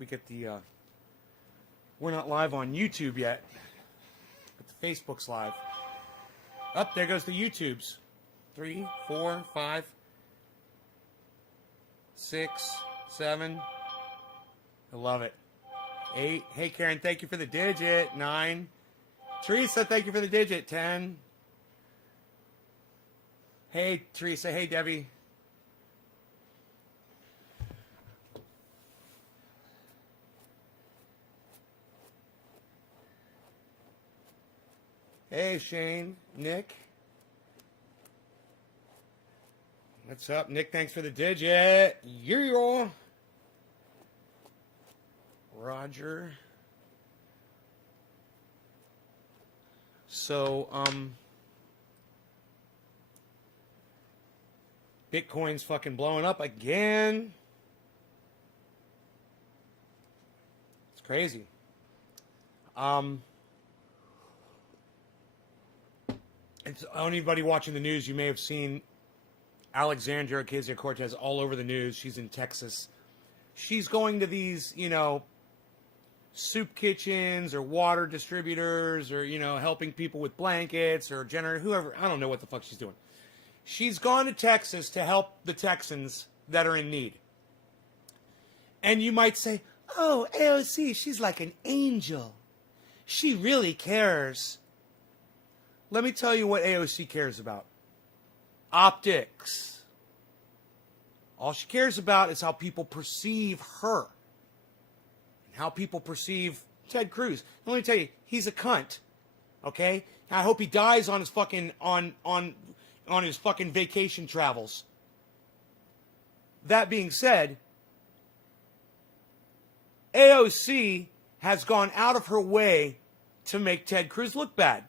We get the, we're not live on YouTube yet, but the Facebook's live. Up there goes the YouTubes. 3, 4, 5, 6, 7. I love it. 8. Hey, Karen, thank you for the digit. 9. Teresa, thank you for the digit. 10. Hey, Teresa. Hey, Debbie. Hey, Shane. Nick. What's up, Nick? Thanks for the digit. Yeah. Roger. So, Bitcoin's fucking blowing up again. It's crazy. It's anybody watching the news, you may have seen Alexandria Ocasio-Cortez all over the news. She's in Texas. She's going to these, soup kitchens or water distributors or, helping people with blankets or whoever. I don't know what the fuck she's doing. She's gone to Texas to help the Texans that are in need. And you might say, oh, AOC, she's like an angel. She really cares. Let me tell you what AOC cares about. Optics. All she cares about is how people perceive her. And how people perceive Ted Cruz. And let me tell you, he's a cunt. Okay? I hope he dies on his fucking on his fucking vacation travels. That being said, AOC has gone out of her way to make Ted Cruz look bad.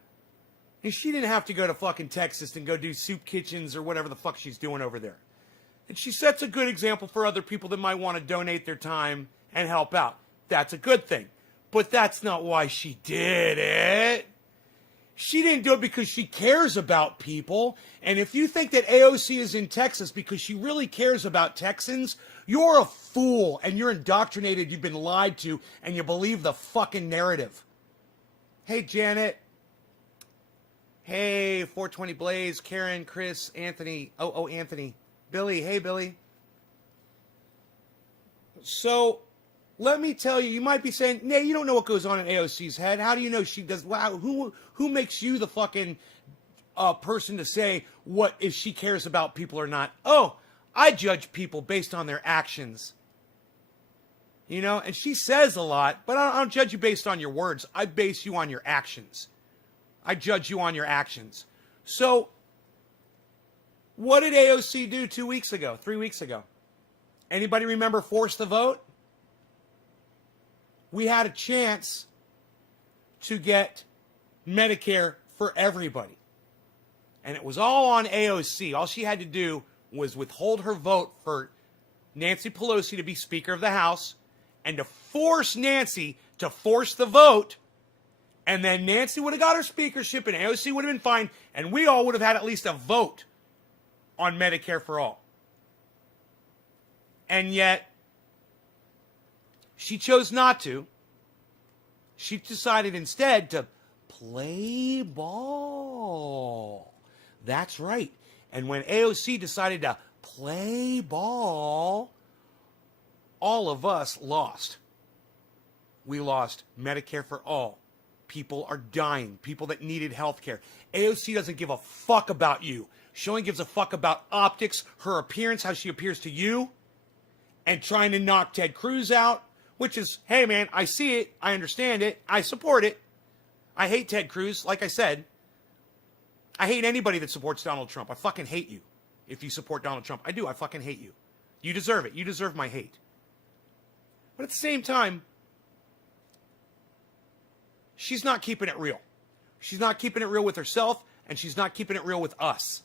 And she didn't have to go to fucking Texas and go do soup kitchens or whatever the fuck she's doing over there. And she sets a good example for other people that might want to donate their time and help out. That's a good thing. But that's not why she did it. She didn't do it because she cares about people. And if you think that AOC is in Texas because she really cares about Texans, you're a fool and you're indoctrinated, you've been lied to, and you believe the fucking narrative. Hey, Janet. Hey, 420 Blaze, Karen, Chris, Anthony. Oh, Anthony. Billy. Hey, Billy. So, let me tell you, you might be saying, nah, you don't know what goes on in AOC's head. How do you know she does? Wow, who makes you the fucking person to say what if she cares about people or not? Oh, I judge people based on their actions. And she says a lot, but I don't judge you based on your words. I base you on your actions. I judge you on your actions. So, what did AOC do 2 weeks ago, 3 weeks ago? Anybody remember Force the Vote? We had a chance to get Medicare for everybody. And it was all on AOC. All she had to do was withhold her vote for Nancy Pelosi to be Speaker of the House and to force Nancy to force the vote. And then Nancy would have got her speakership and AOC would have been fine. And we all would have had at least a vote on Medicare for all. And yet, she chose not to. She decided instead to play ball. That's right. And when AOC decided to play ball, all of us lost. We lost Medicare for all. People are dying. People that needed health care. AOC doesn't give a fuck about you. She only gives a fuck about optics, her appearance, how she appears to you, and trying to knock Ted Cruz out, which is, hey man, I see it, I understand it, I support it. I hate Ted Cruz, like I said. I hate anybody that supports Donald Trump. I fucking hate you if you support Donald Trump. I do, I fucking hate you. You deserve it. You deserve my hate. But at the same time, she's not keeping it real. She's not keeping it real with herself, and she's not keeping it real with us.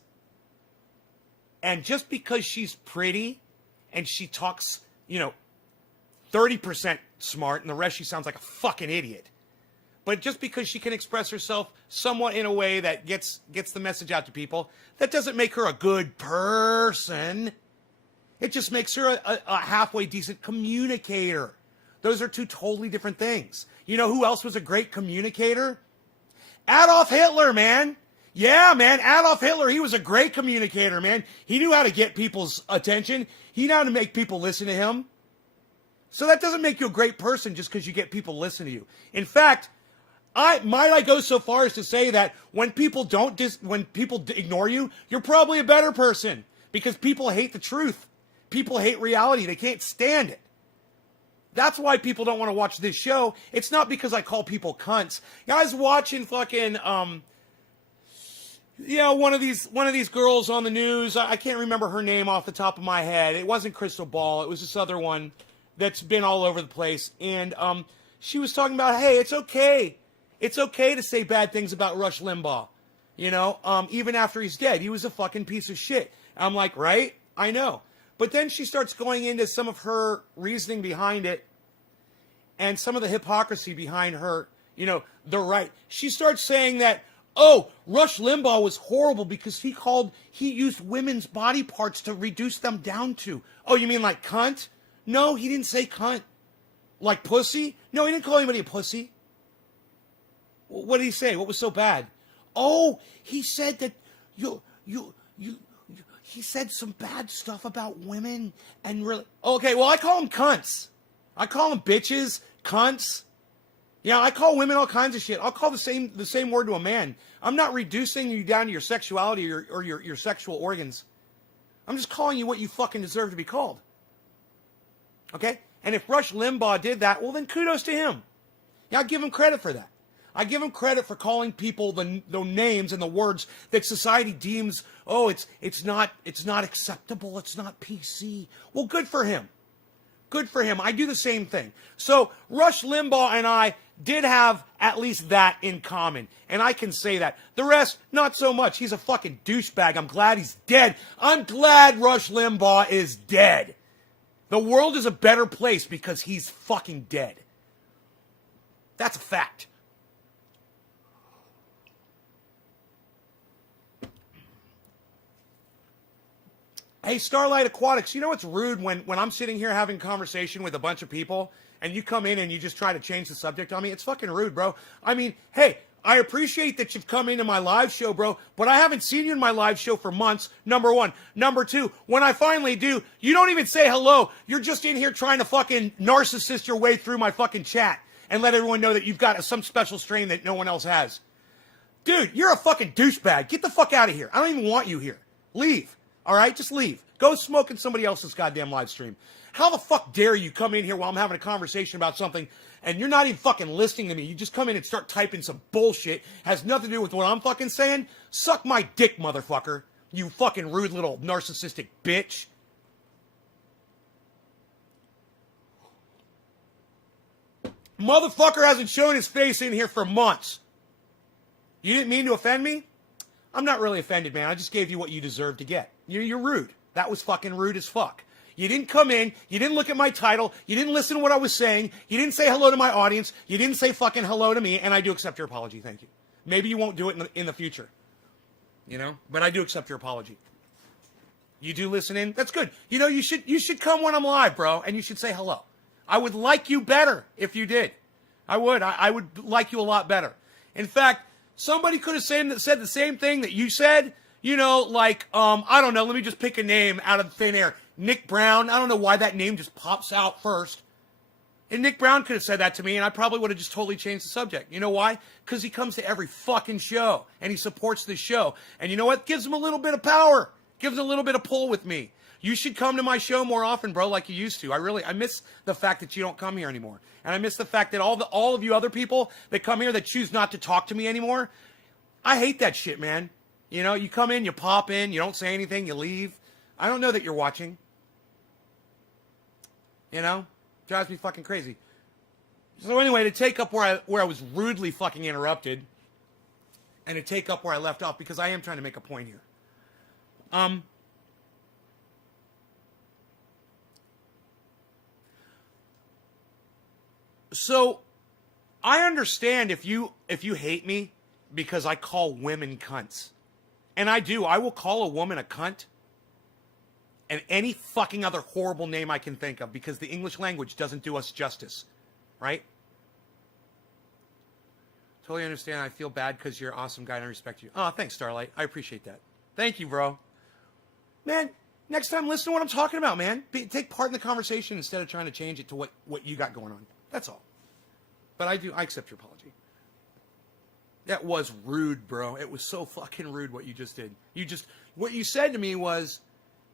And just because she's pretty and she talks, 30% smart and the rest she sounds like a fucking idiot. But just because she can express herself somewhat in a way that gets the message out to people, that doesn't make her a good person. It just makes her a halfway decent communicator. Those are two totally different things. You know who else was a great communicator? Adolf Hitler, man. Yeah, man, Adolf Hitler, he was a great communicator, man. He knew how to get people's attention. He knew how to make people listen to him. So that doesn't make you a great person just because you get people to listen to you. In fact, I go so far as to say that when people ignore you, you're probably a better person because people hate the truth. People hate reality. They can't stand it. That's why people don't want to watch this show. It's not because I call people cunts. Guys watching fucking one of these girls on the news. I can't remember her name off the top of my head. It wasn't Crystal Ball. It was this other one that's been all over the place. And she was talking about, hey, it's okay. It's okay to say bad things about Rush Limbaugh. You know, even after he's dead. He was a fucking piece of shit. I'm like, right? I know. But then she starts going into some of her reasoning behind it and some of the hypocrisy behind her, you know, the right. She starts saying that, oh, Rush Limbaugh was horrible because he used women's body parts to reduce them down to. Oh, you mean like cunt? No, he didn't say cunt. Like pussy? No, he didn't call anybody a pussy. What did he say? What was so bad? Oh, he said that he said some bad stuff about women and really. Okay, well, I call them cunts. I call them bitches, cunts. Yeah, I call women all kinds of shit. I'll call the same word to a man. I'm not reducing you down to your sexuality or your sexual organs. I'm just calling you what you fucking deserve to be called. Okay? And if Rush Limbaugh did that, well, then kudos to him. Yeah, I give him credit for that. I give him credit for calling people the names and the words that society deems, oh, it's not acceptable, it's not PC. Well, good for him. Good for him. I do the same thing. So Rush Limbaugh and I did have at least that in common. And I can say that. The rest, not so much. He's a fucking douchebag. I'm glad he's dead. I'm glad Rush Limbaugh is dead. The world is a better place because he's fucking dead. That's a fact. Hey, Starlight Aquatics, you know what's rude when I'm sitting here having a conversation with a bunch of people and you come in and you just try to change the subject on me? It's fucking rude, bro. I mean, hey, I appreciate that you've come into my live show, bro, but I haven't seen you in my live show for months, number one. Number two, when I finally do, you don't even say hello. You're just in here trying to fucking narcissist your way through my fucking chat and let everyone know that you've got some special strain that no one else has. Dude, you're a fucking douchebag. Get the fuck out of here. I don't even want you here. Leave. All right, just leave. Go smoke in somebody else's goddamn live stream. How the fuck dare you come in here while I'm having a conversation about something and you're not even fucking listening to me. You just come in and start typing some bullshit. Has nothing to do with what I'm fucking saying. Suck my dick, motherfucker. You fucking rude little narcissistic bitch. Motherfucker hasn't shown his face in here for months. You didn't mean to offend me? I'm not really offended, man. I just gave you what you deserve to get. You're rude. That was fucking rude as fuck. You didn't come in. You didn't look at my title. You didn't listen to what I was saying. You didn't say hello to my audience. You didn't say fucking hello to me, and I do accept your apology. Thank you. Maybe you won't do it in the future. You know? But I do accept your apology. You do listen in? That's good. You know, you should come when I'm live, bro, and you should say hello. I would like you better if you did. I would. I would like you a lot better. In fact, somebody could have said the same thing that you said. You know, like, I don't know, let me just pick a name out of thin air. Nick Brown. I don't know why that name just pops out first. And Nick Brown could have said that to me, and I probably would have just totally changed the subject. You know why? Because he comes to every fucking show, and he supports this show. And you know what? Gives him a little bit of power. Gives him a little bit of pull with me. You should come to my show more often, bro, like you used to. I miss the fact that you don't come here anymore. And I miss the fact that all of you other people that come here that choose not to talk to me anymore, I hate that shit, man. You know, you come in, you pop in, you don't say anything, you leave. I don't know that you're watching. You know? Drives me fucking crazy. So anyway, to take up where I was rudely fucking interrupted, and to take up where I left off, because I am trying to make a point here. So I understand if you hate me because I call women cunts. And I do. I will call a woman a cunt. and any fucking other horrible name I can think of, because the English language doesn't do us justice, right? Totally understand. I feel bad because you're an awesome guy and I respect you. Oh, thanks, Starlight. I appreciate that. Thank you, bro. Man, next time, listen to what I'm talking about, man. Take part in the conversation instead of trying to change it to what you got going on. That's all. But I accept your apology. That was rude, bro. It was so fucking rude what you just did. What you said to me was,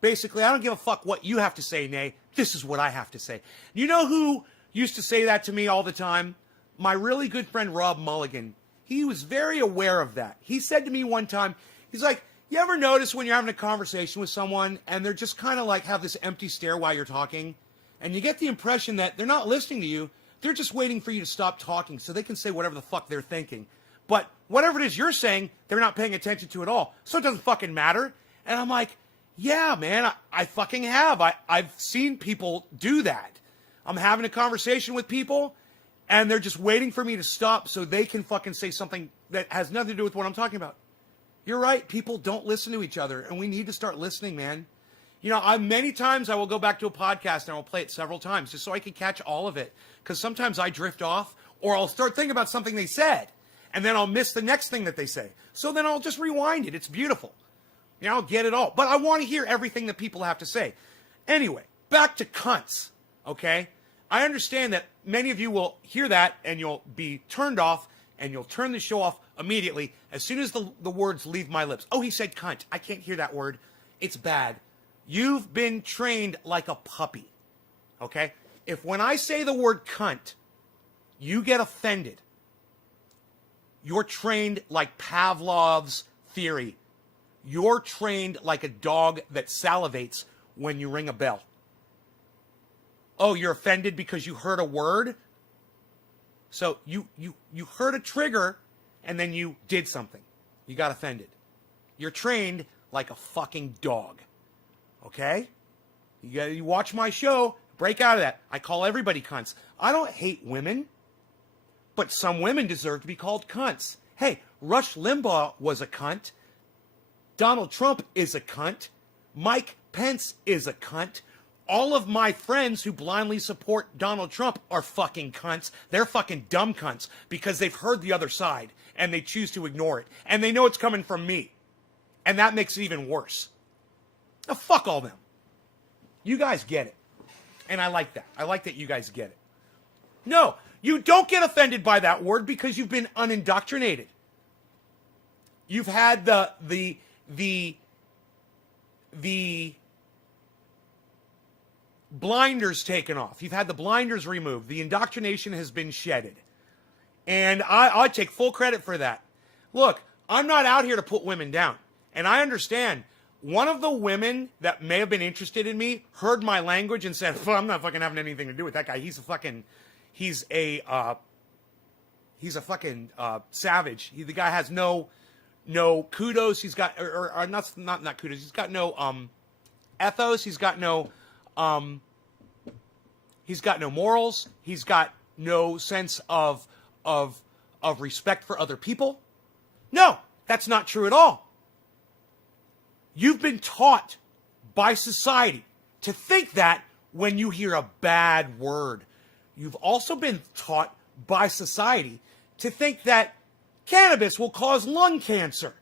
basically, I don't give a fuck what you have to say, Nay. This is what I have to say. You know who used to say that to me all the time? My really good friend, Rob Mulligan. He was very aware of that. He said to me one time, he's like, you ever notice when you're having a conversation with someone and they're just kind of like have this empty stare while you're talking? And you get the impression that they're not listening to you. They're just waiting for you to stop talking so they can say whatever the fuck they're thinking. But whatever it is you're saying, they're not paying attention to at all. So it doesn't fucking matter. And I'm like, yeah, man, I fucking have. I've seen people do that. I'm having a conversation with people and they're just waiting for me to stop so they can fucking say something that has nothing to do with what I'm talking about. You're right. People don't listen to each other, and we need to start listening, man. You know, many times I will go back to a podcast and I will play it several times just so I can catch all of it. Because sometimes I drift off, or I'll start thinking about something they said, and then I'll miss the next thing that they say. So then I'll just rewind it. It's beautiful. You know, I'll get it all. But I want to hear everything that people have to say. Anyway, back to cunts, okay? I understand that many of you will hear that and you'll be turned off and you'll turn the show off immediately as soon as the words leave my lips. Oh, he said cunt. I can't hear that word. It's bad. You've been trained like a puppy, okay? If when I say the word cunt, you get offended, you're trained like Pavlov's theory. You're trained like a dog that salivates when you ring a bell. Oh, you're offended because you heard a word? So you heard a trigger and then you did something. You got offended. You're trained like a fucking dog. Okay? You watch my show, break out of that. I call everybody cunts. I don't hate women, but some women deserve to be called cunts. Hey, Rush Limbaugh was a cunt. Donald Trump is a cunt. Mike Pence is a cunt. All of my friends who blindly support Donald Trump are fucking cunts. They're fucking dumb cunts because they've heard the other side and they choose to ignore it. And they know it's coming from me. And that makes it even worse. Now, fuck all them. You guys get it. And I like that. I like that you guys get it. No, you don't get offended by that word because you've been unindoctrinated. You've had the blinders taken off. You've had the blinders removed. The indoctrination has been shedded. And I take full credit for that. Look, I'm not out here to put women down. And I understand. One of the women that may have been interested in me heard my language and said, well, I'm not fucking having anything to do with that guy. He's a fucking savage. The guy has no kudos. He's got, or not kudos. He's got no ethos. He's got no morals. He's got no sense of respect for other people. No, that's not true at all. You've been taught by society to think that when you hear a bad word. You've also been taught by society to think that cannabis will cause lung cancer.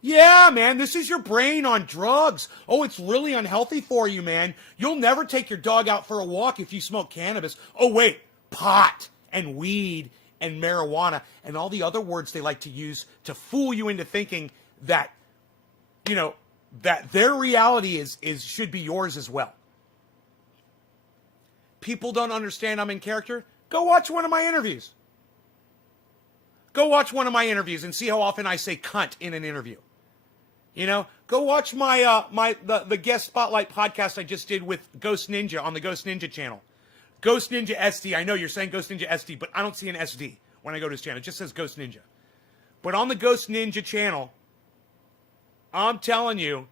Yeah, man, this is your brain on drugs. Oh, it's really unhealthy for you, man. You'll never take your dog out for a walk if you smoke cannabis. Oh, wait, pot and weed and marijuana and all the other words they like to use to fool you into thinking that, you know, that their reality is should be yours as well. People don't understand I'm in character. Go watch one of my interviews. Go watch one of my interviews and see how often I say cunt in an interview. You know, go watch the guest spotlight podcast I just did with Ghost Ninja on the Ghost Ninja channel. Ghost Ninja SD. I know you're saying Ghost Ninja SD, but I don't see an SD when I go to his channel. It just says Ghost Ninja. But on the Ghost Ninja channel, I'm telling you,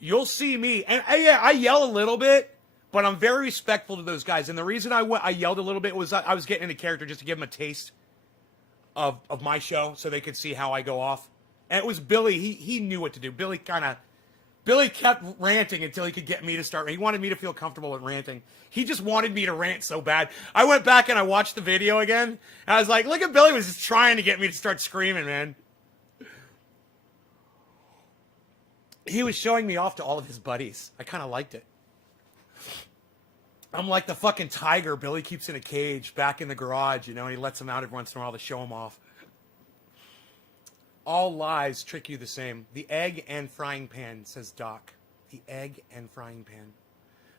you'll see me. And I yell a little bit, but I'm very respectful to those guys. And the reason I yelled a little bit was I was getting into character just to give them a taste of my show so they could see how I go off. And it was Billy. He knew what to do. Billy kind of Billy kept ranting until he could get me to start. He wanted me to feel comfortable with ranting. He just wanted me to rant so bad. I went back and I watched the video again. And I was like, look at Billy was just trying to get me to start screaming, man. He was showing me off to all of his buddies. I kind of liked it. I'm like the fucking tiger Billy keeps in a cage back in the garage, you know, and he lets them out every once in a while to show him off. All lies trick you the same. The egg and frying pan, says Doc. The egg and frying pan.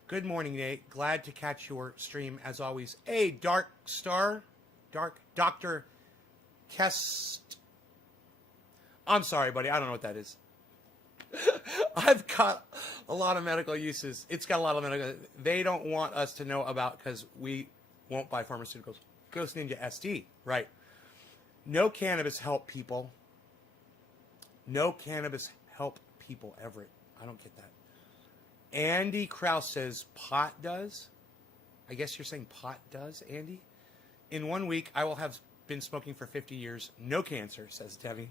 Good morning, Nate. Glad to catch your stream as always. Hey, Dark Star. Dr. Kest. I'm sorry, buddy. I don't know what that is. I've got a lot of medical uses. It's got a lot of medical. They don't want us to know about because we won't buy pharmaceuticals. Ghost Ninja SD. Right. No cannabis help people. No cannabis help people, Everett. I don't get that. Andy Krause says pot does. I guess you're saying pot does, Andy? In 1 week, I will have been smoking for 50 years. No cancer, says Debbie.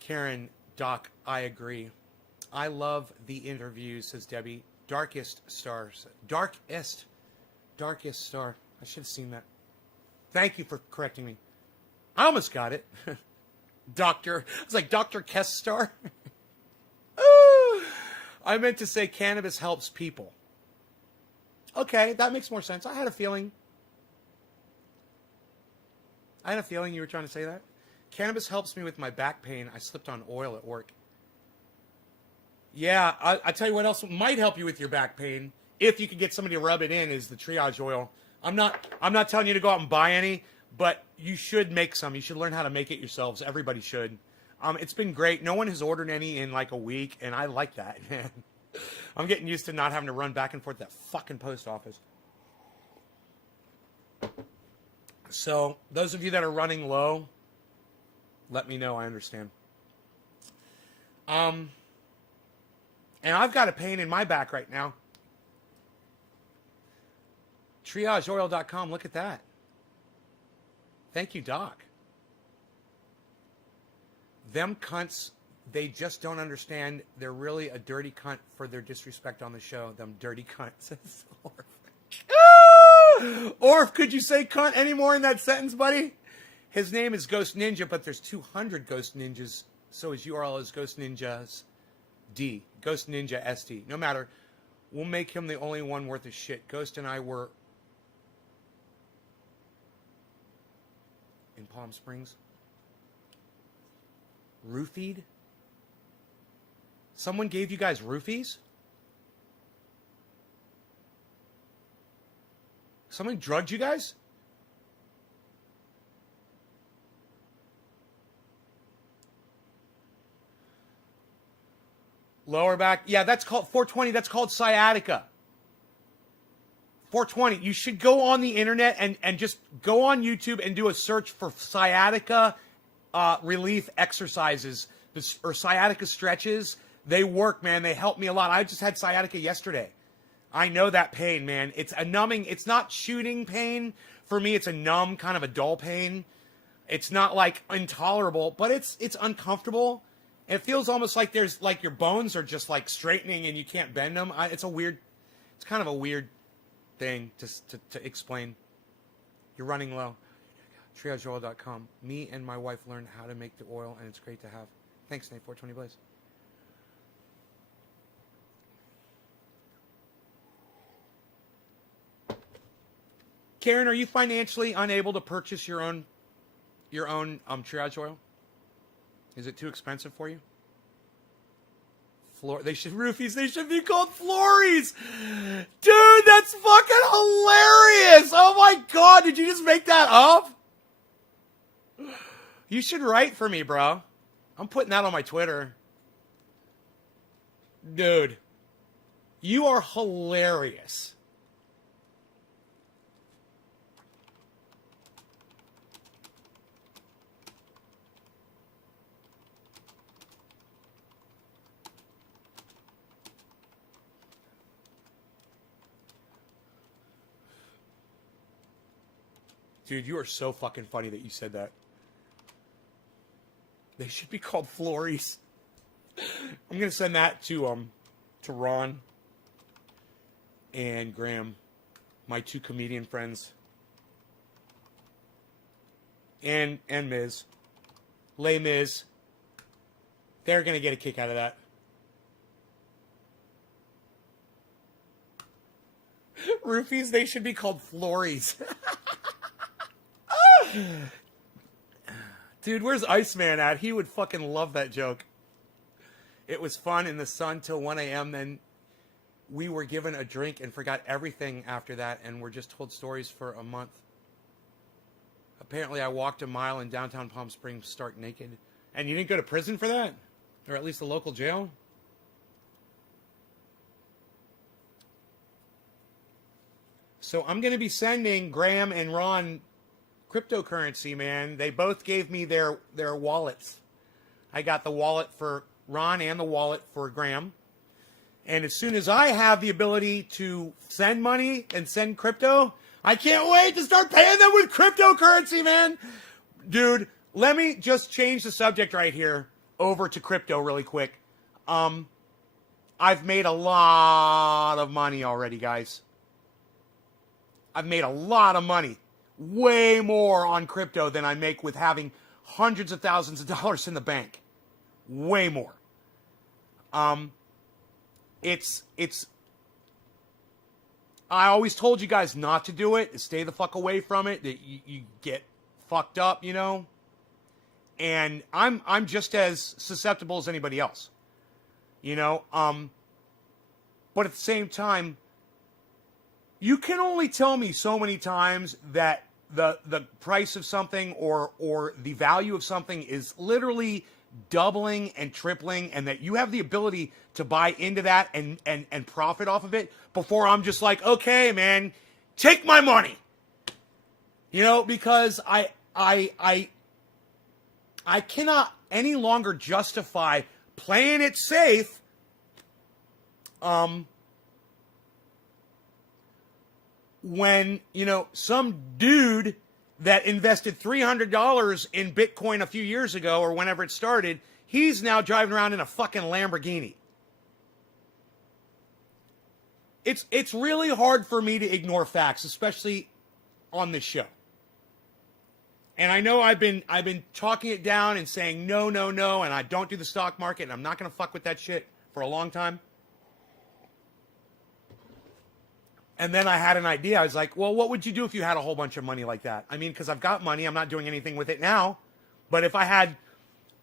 Karen, Doc, I agree. I love the interviews, says Debbie. Darkest stars. Darkest star. I should have seen that. Thank you for correcting me. I almost got it. Doctor. I was like, Dr. Kestar. I meant to say cannabis helps people. Okay, that makes more sense. I had a feeling you were trying to say that. Cannabis helps me with my back pain. I slipped on oil at work. Yeah, I tell you what else might help you with your back pain, if you could get somebody to rub it in, is the triage oil. I'm not telling you to go out and buy any, but you should make some. You should learn how to make it yourselves. Everybody should. It's been great. No one has ordered any in like a week, and I like that, man. I'm getting used to not having to run back and forth to that fucking post office. So, those of you that are running low, let me know. I understand. And I've got a pain in my back right now. TriageOil.com. Look at that. Thank you, Doc. Them cunts, they just don't understand. They're really a dirty cunt for their disrespect on the show. Them dirty cunts. Orf, could you say cunt anymore in that sentence, buddy? His name is Ghost Ninja, but there's 200 Ghost Ninjas. So his URL is Ghost Ninjas D. Ghost Ninja SD. No matter. We'll make him the only one worth of shit. Ghost and I were in Palm Springs. Roofied? Someone gave you guys roofies? Someone drugged you guys? Lower back. Yeah, that's called 420. That's called sciatica. 420. You should go on the internet and just go on YouTube and do a search for sciatica relief exercises or sciatica stretches. They work, man. They help me a lot. I just had sciatica yesterday. I know that pain, man. It's a numbing. It's not shooting pain. For me, it's a numb, kind of a dull pain. It's not like intolerable, but it's uncomfortable. It feels almost like there's like your bones are just like straightening and you can't bend them. It's kind of a weird thing to explain. You're running low. TriageOil.com. Me and my wife learned how to make the oil, and it's great to have. Thanks, Nate. 420 Blaze. Karen, are you financially unable to purchase your own triage oil? Is it too expensive for you? They should roofies. They should be called Flories. Dude, that's fucking hilarious. Oh my God, did you just make that up? You should write for me, bro. I'm putting that on my Twitter. Dude, you are hilarious. Dude, you are so fucking funny that you said that. They should be called Flories. I'm gonna send that to Ron and Graham, my two comedian friends, and Miz, Les Miz. They're gonna get a kick out of that. Roofies, they should be called Flories. Dude, where's Iceman at? He would fucking love that joke. It was fun in the sun till 1 a.m. Then we were given a drink and forgot everything after that and were just told stories for a month. Apparently I walked a mile in downtown Palm Springs stark naked. And you didn't go to prison for that? Or at least a local jail? So I'm going to be sending Graham and Ron cryptocurrency, man. They both gave me their wallets. I got the wallet for Ron and the wallet for Graham. And as soon as I have the ability to send money and send crypto, I can't wait to start paying them with cryptocurrency, man. Dude, let me just change the subject right here over to crypto really quick. I've made a lot of money already, guys. I've made a lot of money. Way more on crypto than I make with having hundreds of thousands of dollars in the bank. Way more. It's I always told you guys not to do it. Stay the fuck away from it. That you get fucked up, you know? And I'm just as susceptible as anybody else. You know? But at the same time, you can only tell me so many times that the price of something or the value of something is literally doubling and tripling, and that you have the ability to buy into that and profit off of it before I'm just like, okay, man, take my money. You know, because I cannot any longer justify playing it safe when, you know, some dude that invested $300 in Bitcoin a few years ago or whenever it started, he's now driving around in a fucking Lamborghini. It's really hard for me to ignore facts, especially on this show. And I know I've been talking it down and saying no, and I don't do the stock market, and I'm not going to fuck with that shit for a long time. And then I had an idea. I was like, well, what would you do if you had a whole bunch of money like that? I mean, because I've got money. I'm not doing anything with it now. But if I had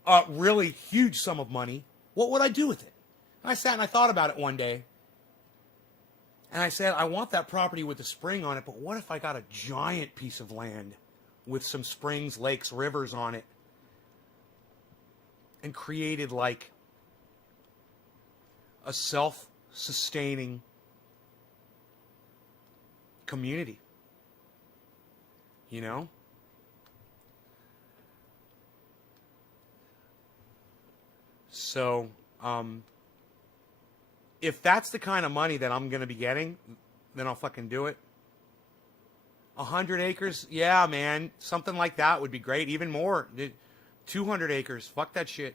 a really huge sum of money, what would I do with it? And I sat and I thought about it one day. And I said, I want that property with a spring on it, but what if I got a giant piece of land with some springs, lakes, rivers on it, and created like a self-sustaining community, you know? So, if that's the kind of money that I'm going to be getting, then I'll fucking do it. 100 acres? Yeah, man. Something like that would be great. Even more. 200 acres. Fuck that shit.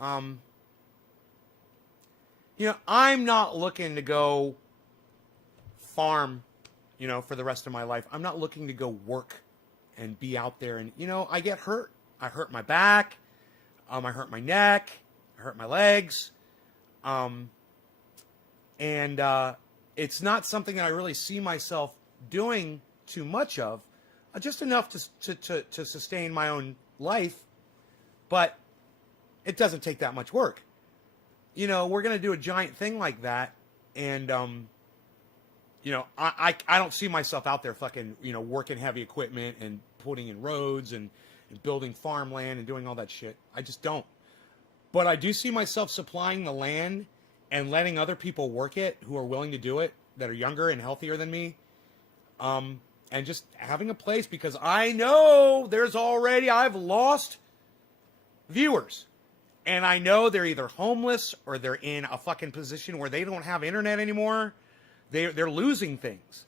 You know, I'm not looking to go farm, you know, for the rest of my life. I'm not looking to go work and be out there. And, you know, I get hurt. I hurt my back. I hurt my neck. I hurt my legs. And it's not something that I really see myself doing too much of. Just enough to sustain my own life. But it doesn't take that much work. You know, we're going to do a giant thing like that. And, you know, I don't see myself out there fucking, you know, working heavy equipment and putting in roads and building farmland and doing all that shit. I just don't. But I do see myself supplying the land and letting other people work it who are willing to do it, that are younger and healthier than me. And just having a place, because I know I've lost viewers. And I know they're either homeless or they're in a fucking position where they don't have internet anymore. They're losing things.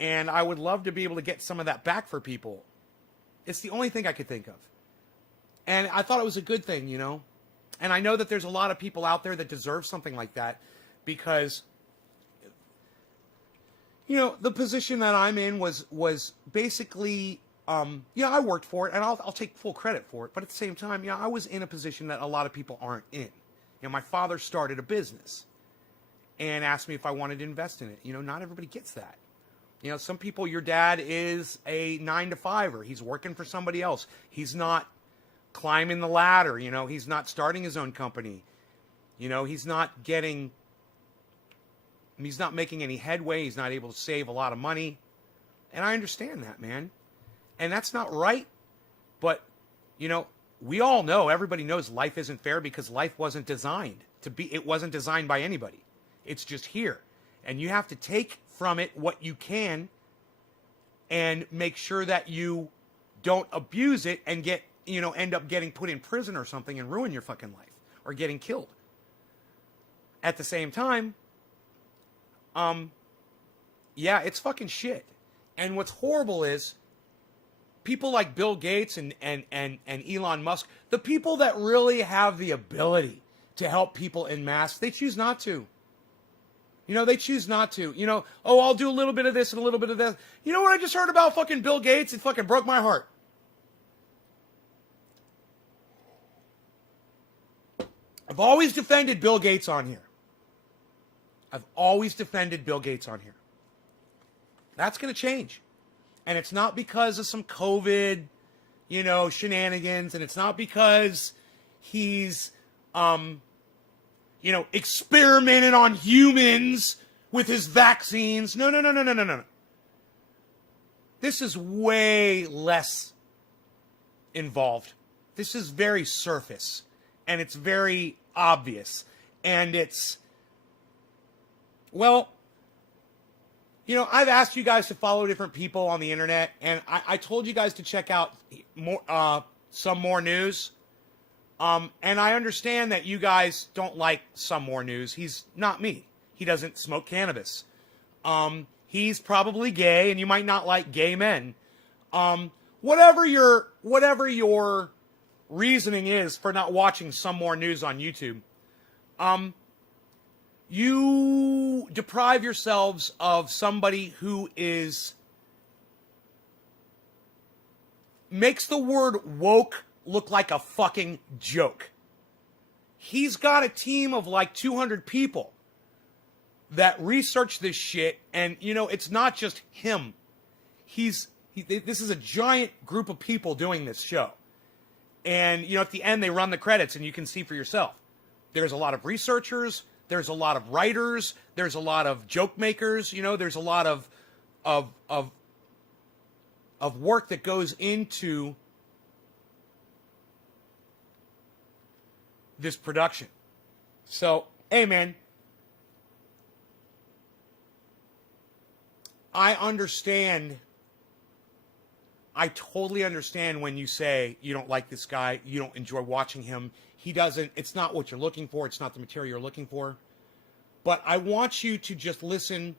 And I would love to be able to get some of that back for people. It's the only thing I could think of. And I thought it was a good thing, And I know that there's a lot of people out there that deserve something like that because, the position that I'm in was basically, I worked for it and I'll take full credit for it. But at the same time, I was in a position that a lot of people aren't in. My father started a business and asked me if I wanted to invest in it. Not everybody gets that. Some people, your dad is a 9-to-5er. He's working for somebody else. He's not climbing the ladder. He's not starting his own company. He's not making any headway. He's not able to save a lot of money. And I understand that, man. And that's not right. But, we all know, everybody knows life isn't fair because life wasn't designed to be, it wasn't designed by anybody. It's just here. And you have to take from it what you can and make sure that you don't abuse it and end up getting put in prison or something and ruin your fucking life or getting killed. At the same time, it's fucking shit. And what's horrible is people like Bill Gates and Elon Musk, the people that really have the ability to help people en masse, they choose not to. They choose not to. I'll do a little bit of this and a little bit of that. You know what I just heard about fucking Bill Gates? It fucking broke my heart. I've always defended Bill Gates on here. That's going to change. And it's not because of some COVID, shenanigans. And it's not because he's, experimented on humans with his vaccines. No. This is way less involved. This is very surface. And it's very obvious. And it's, I've asked you guys to follow different people on the internet. And I told you guys to check out some more news. And I understand that you guys don't like some more news. He's not me. He doesn't smoke cannabis. He's probably gay, and you might not like gay men. Whatever your reasoning is for not watching some more news on YouTube, you deprive yourselves of somebody who makes the word woke look like a fucking joke. He's got a team of like 200 people that research this shit, and it's not just him. This is a giant group of people doing this show. And at the end they run the credits and you can see for yourself. There's a lot of researchers, there's a lot of writers, there's a lot of joke makers, there's a lot of work that goes into this production. So, hey man, I totally understand when you say you don't like this guy, you don't enjoy watching him. It's not what you're looking for, it's not the material you're looking for. But I want you to just listen.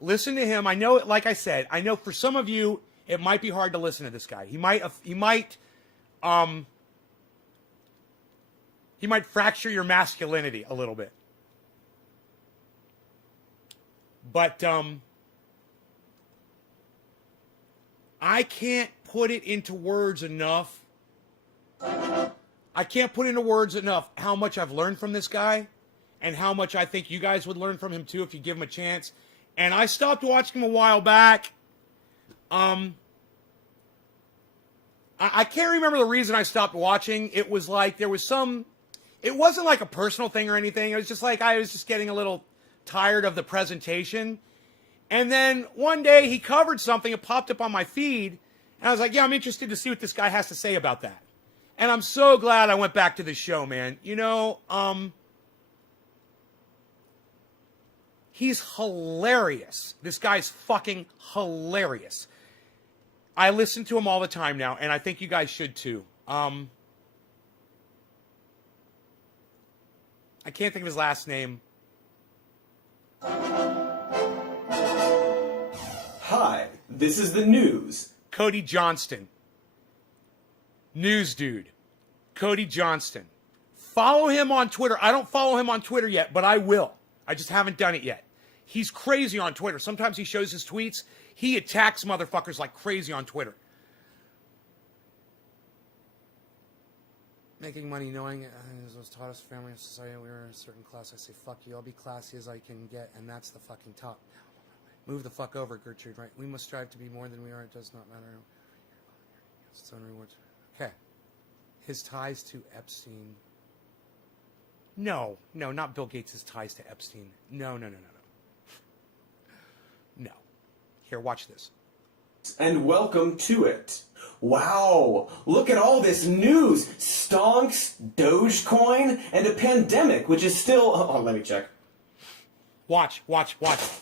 Listen to him. I know, like I said, I know for some of you, it might be hard to listen to this guy. He might fracture your masculinity a little bit. But I can't put it into words enough. How much I've learned from this guy and how much I think you guys would learn from him too if you give him a chance. And I stopped watching him a while back. I can't remember the reason I stopped watching. It was like it wasn't like a personal thing or anything. It was just like I was just getting a little tired of the presentation. And then one day he covered something, it popped up on my feed, and I was like, yeah, I'm interested to see what this guy has to say about that. And I'm so glad I went back to the show, man. He's hilarious. This guy's fucking hilarious. I listen to him all the time now, and I think you guys should too. I can't think of his last name. Hi, this is the news. Cody Johnston. News dude. Cody Johnston. Follow him on Twitter. I don't follow him on Twitter yet, but I will. I just haven't done it yet. He's crazy on Twitter. Sometimes he shows his tweets. He attacks motherfuckers like crazy on Twitter. Making money knowing as was taught us family and society, we were in a certain class. I say, fuck you, I'll be classy as I can get, and that's the fucking top. Move the fuck over, Gertrude, right? We must strive to be more than we are. It does not matter. It's its own rewards. Okay. His ties to Epstein. No, not Bill Gates' ties to Epstein. No. No. Here, watch this. And welcome to it. Wow, look at all this news. Stonks, Dogecoin, and a pandemic, which is still... Oh, let me check. Watch.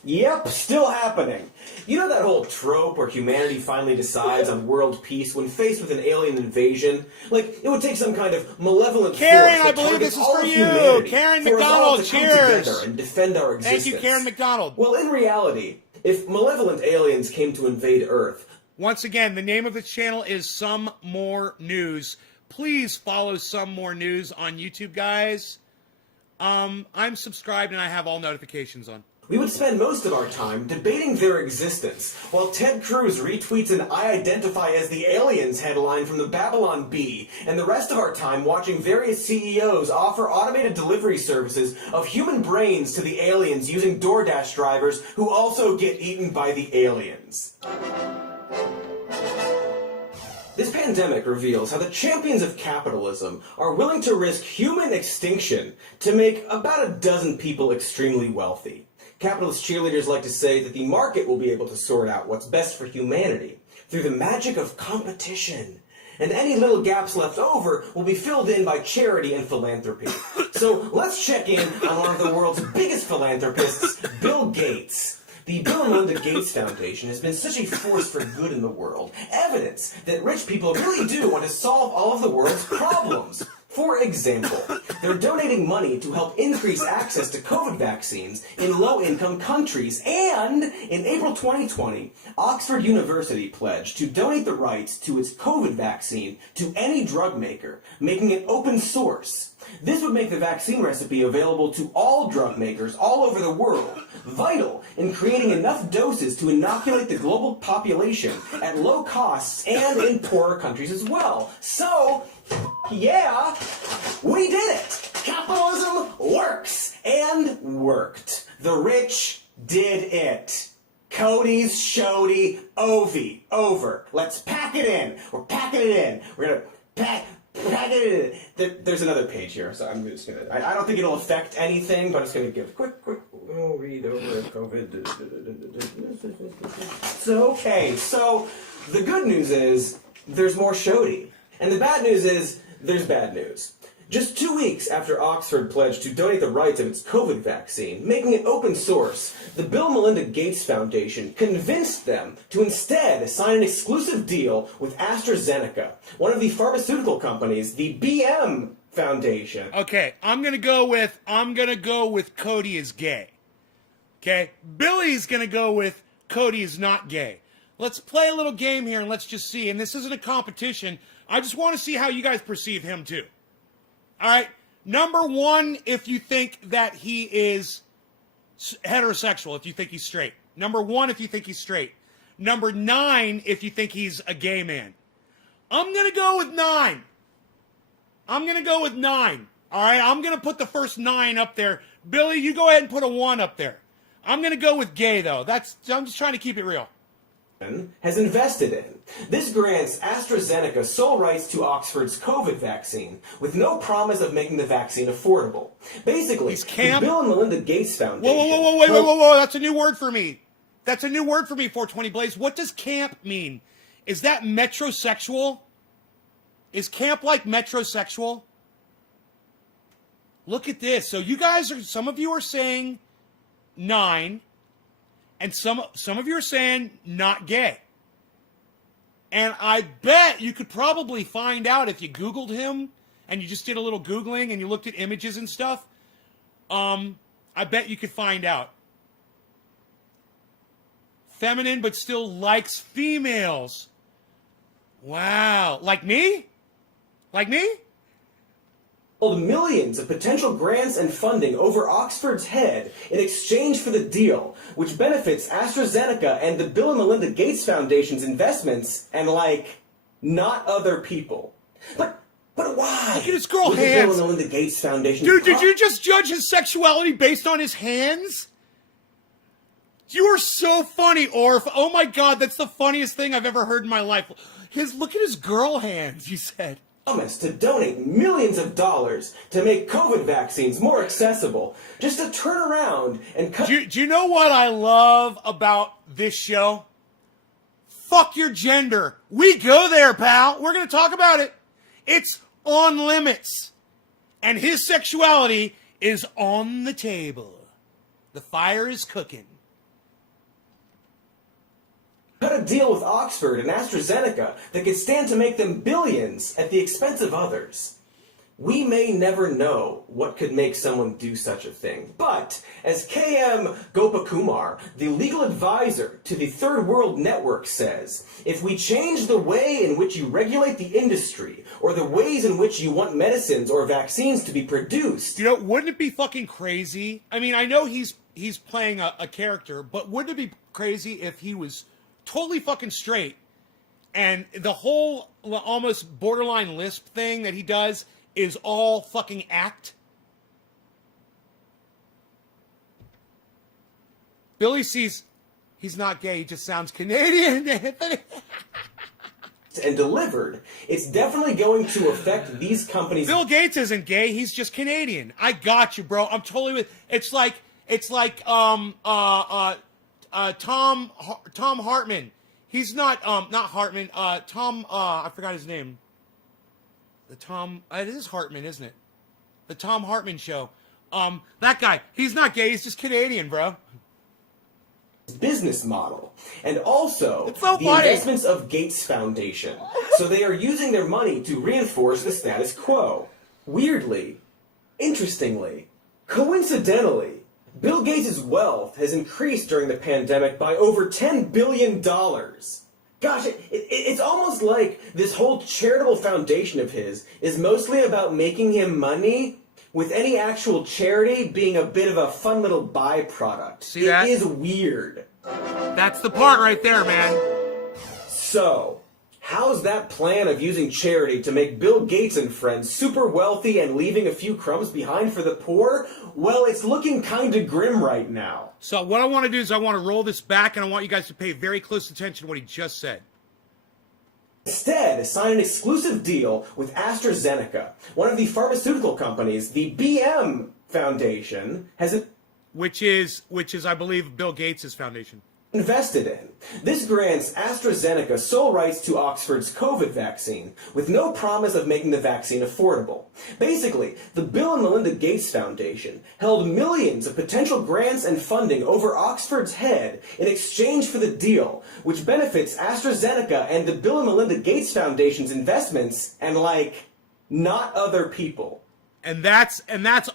Yep, still happening. You know that whole trope where humanity finally decides on world peace when faced with an alien invasion? Like, it would take some kind of malevolent Karen, force I believe this is for you. Karen for us all McDonald, to come cheers. together and defend our existence. Thank you, Karen McDonald. Well, in reality, if malevolent aliens came to invade Earth... Once again, the name of this channel is Some More News. Please follow Some More News on YouTube, guys. I'm subscribed and I have all notifications on. We would spend most of our time debating their existence, while Ted Cruz retweets an "I identify as the aliens" headline from the Babylon Bee, and the rest of our time watching various CEOs offer automated delivery services of human brains to the aliens using DoorDash drivers who also get eaten by the aliens. This pandemic reveals how the champions of capitalism are willing to risk human extinction to make about a dozen people extremely wealthy. Capitalist cheerleaders like to say that the market will be able to sort out what's best for humanity through the magic of competition. And any little gaps left over will be filled in by charity and philanthropy. So let's check in on one of the world's biggest philanthropists, Bill Gates. The Bill and Melinda Gates Foundation has been such a force for good in the world, evidence that rich people really do want to solve all of the world's problems. For example, they're donating money to help increase access to COVID vaccines in low-income countries. And in April 2020, Oxford University pledged to donate the rights to its COVID vaccine to any drug maker, making it open source. This would make the vaccine recipe available to all drug makers all over the world, vital in creating enough doses to inoculate the global population at low costs and in poorer countries as well. So, yeah, we did it! Capitalism works! And worked. The rich did it. Cody's Shody Ovi. Over. Let's pack it in. We're packing it in. We're gonna pack it in. There's another page here, so I'm just gonna... I don't think it'll affect anything, but I'm just gonna give a quick read over COVID. So the good news is there's more Shody. And the bad news is there's bad news. Just 2 weeks after Oxford pledged to donate the rights of its COVID vaccine, making it open source, the Bill and Melinda Gates Foundation convinced them to instead sign an exclusive deal with AstraZeneca, one of the pharmaceutical companies, the BM Foundation. Okay, I'm gonna go with Cody is gay. Okay, Billy's gonna go with Cody is not gay. Let's play a little game here and let's just see. And this isn't a competition. I just want to see how you guys perceive him too. All right. Number one, if you think that he is heterosexual, if you think he's straight. Number one, if you think he's straight. Number 9, if you think he's a gay man. I'm going to go with 9. I'm going to go with 9. All right. I'm going to put the first 9 up there. Billy, you go ahead and put a 1 up there. I'm going to go with gay, though. I'm just trying to keep it real. Has invested in. This grants AstraZeneca sole rights to Oxford's COVID vaccine, with no promise of making the vaccine affordable. Basically, the Bill and Melinda Gates Foundation... Whoa, that's a new word for me. That's a new word for me, 420 Blaze. What does camp mean? Is that metrosexual? Is camp like metrosexual? Look at this. So you guys some of you are saying 9... And some of you are saying not gay. And I bet you could probably find out if you Googled him and you just did a little Googling and you looked at images and stuff. I bet you could find out. Feminine, but still likes females. Wow. Like me? Like me? Millions of potential grants and funding over Oxford's head in exchange for the deal, which benefits AstraZeneca and the Bill and Melinda Gates Foundation's investments and, like, not other people. But why? Look at his girl Would hands. The Bill and Melinda Gates Foundation. Dude, did you just judge his sexuality based on his hands? You are so funny, Orf. Oh my God, that's the funniest thing I've ever heard in my life. Look at his girl hands, you said. Promised to donate millions of dollars to make COVID vaccines more accessible, just to turn around and cut. Do you know what I love about this show? Fuck your gender. We go there, pal. We're going to talk about it. It's on limits. And his sexuality is on the table. The fire is cooking. Cut a deal with Oxford and AstraZeneca that could stand to make them billions at the expense of others. We may never know what could make someone do such a thing, but as KM Gopakumar, the legal advisor to the Third World Network, says, if we change the way in which you regulate the industry or the ways in which you want medicines or vaccines to be produced... You know, wouldn't it be fucking crazy? I mean, I know he's playing a character, but wouldn't it be crazy if he was totally fucking straight and the whole almost borderline lisp thing that he does is all fucking act? Billy sees he's not gay, he just sounds Canadian. and delivered, it's definitely going to affect these companies. Bill Gates isn't gay, he's just Canadian. I got you, bro. I'm totally with. It's like Tom Hartman. He's not Hartman. Tom. I forgot his name. It is Hartman, isn't it? The Tom Hartman Show. That guy. He's not gay. He's just Canadian, bro. Business model, and also it's so the funny. Investments of Gates Foundation. So they are using their money to reinforce the status quo. Weirdly, interestingly, coincidentally, Bill Gates' wealth has increased during the pandemic by over $10 billion. Gosh, it's almost like this whole charitable foundation of his is mostly about making him money, with any actual charity being a bit of a fun little byproduct. See that? It is weird. That's the part right there, man. So, how's that plan of using charity to make Bill Gates and friends super wealthy and leaving a few crumbs behind for the poor? Well, it's looking kinda grim right now. So what I want to do is I want to roll this back and I want you guys to pay very close attention to what he just said. Instead, sign an exclusive deal with AstraZeneca, one of the pharmaceutical companies the BM Foundation has which is I believe Bill Gates' foundation. Invested in. This grants AstraZeneca sole rights to Oxford's COVID vaccine, with no promise of making the vaccine affordable. Basically, the Bill and Melinda Gates Foundation held millions of potential grants and funding over Oxford's head in exchange for the deal, which benefits AstraZeneca and the Bill and Melinda Gates Foundation's investments and, like, not other people. And that's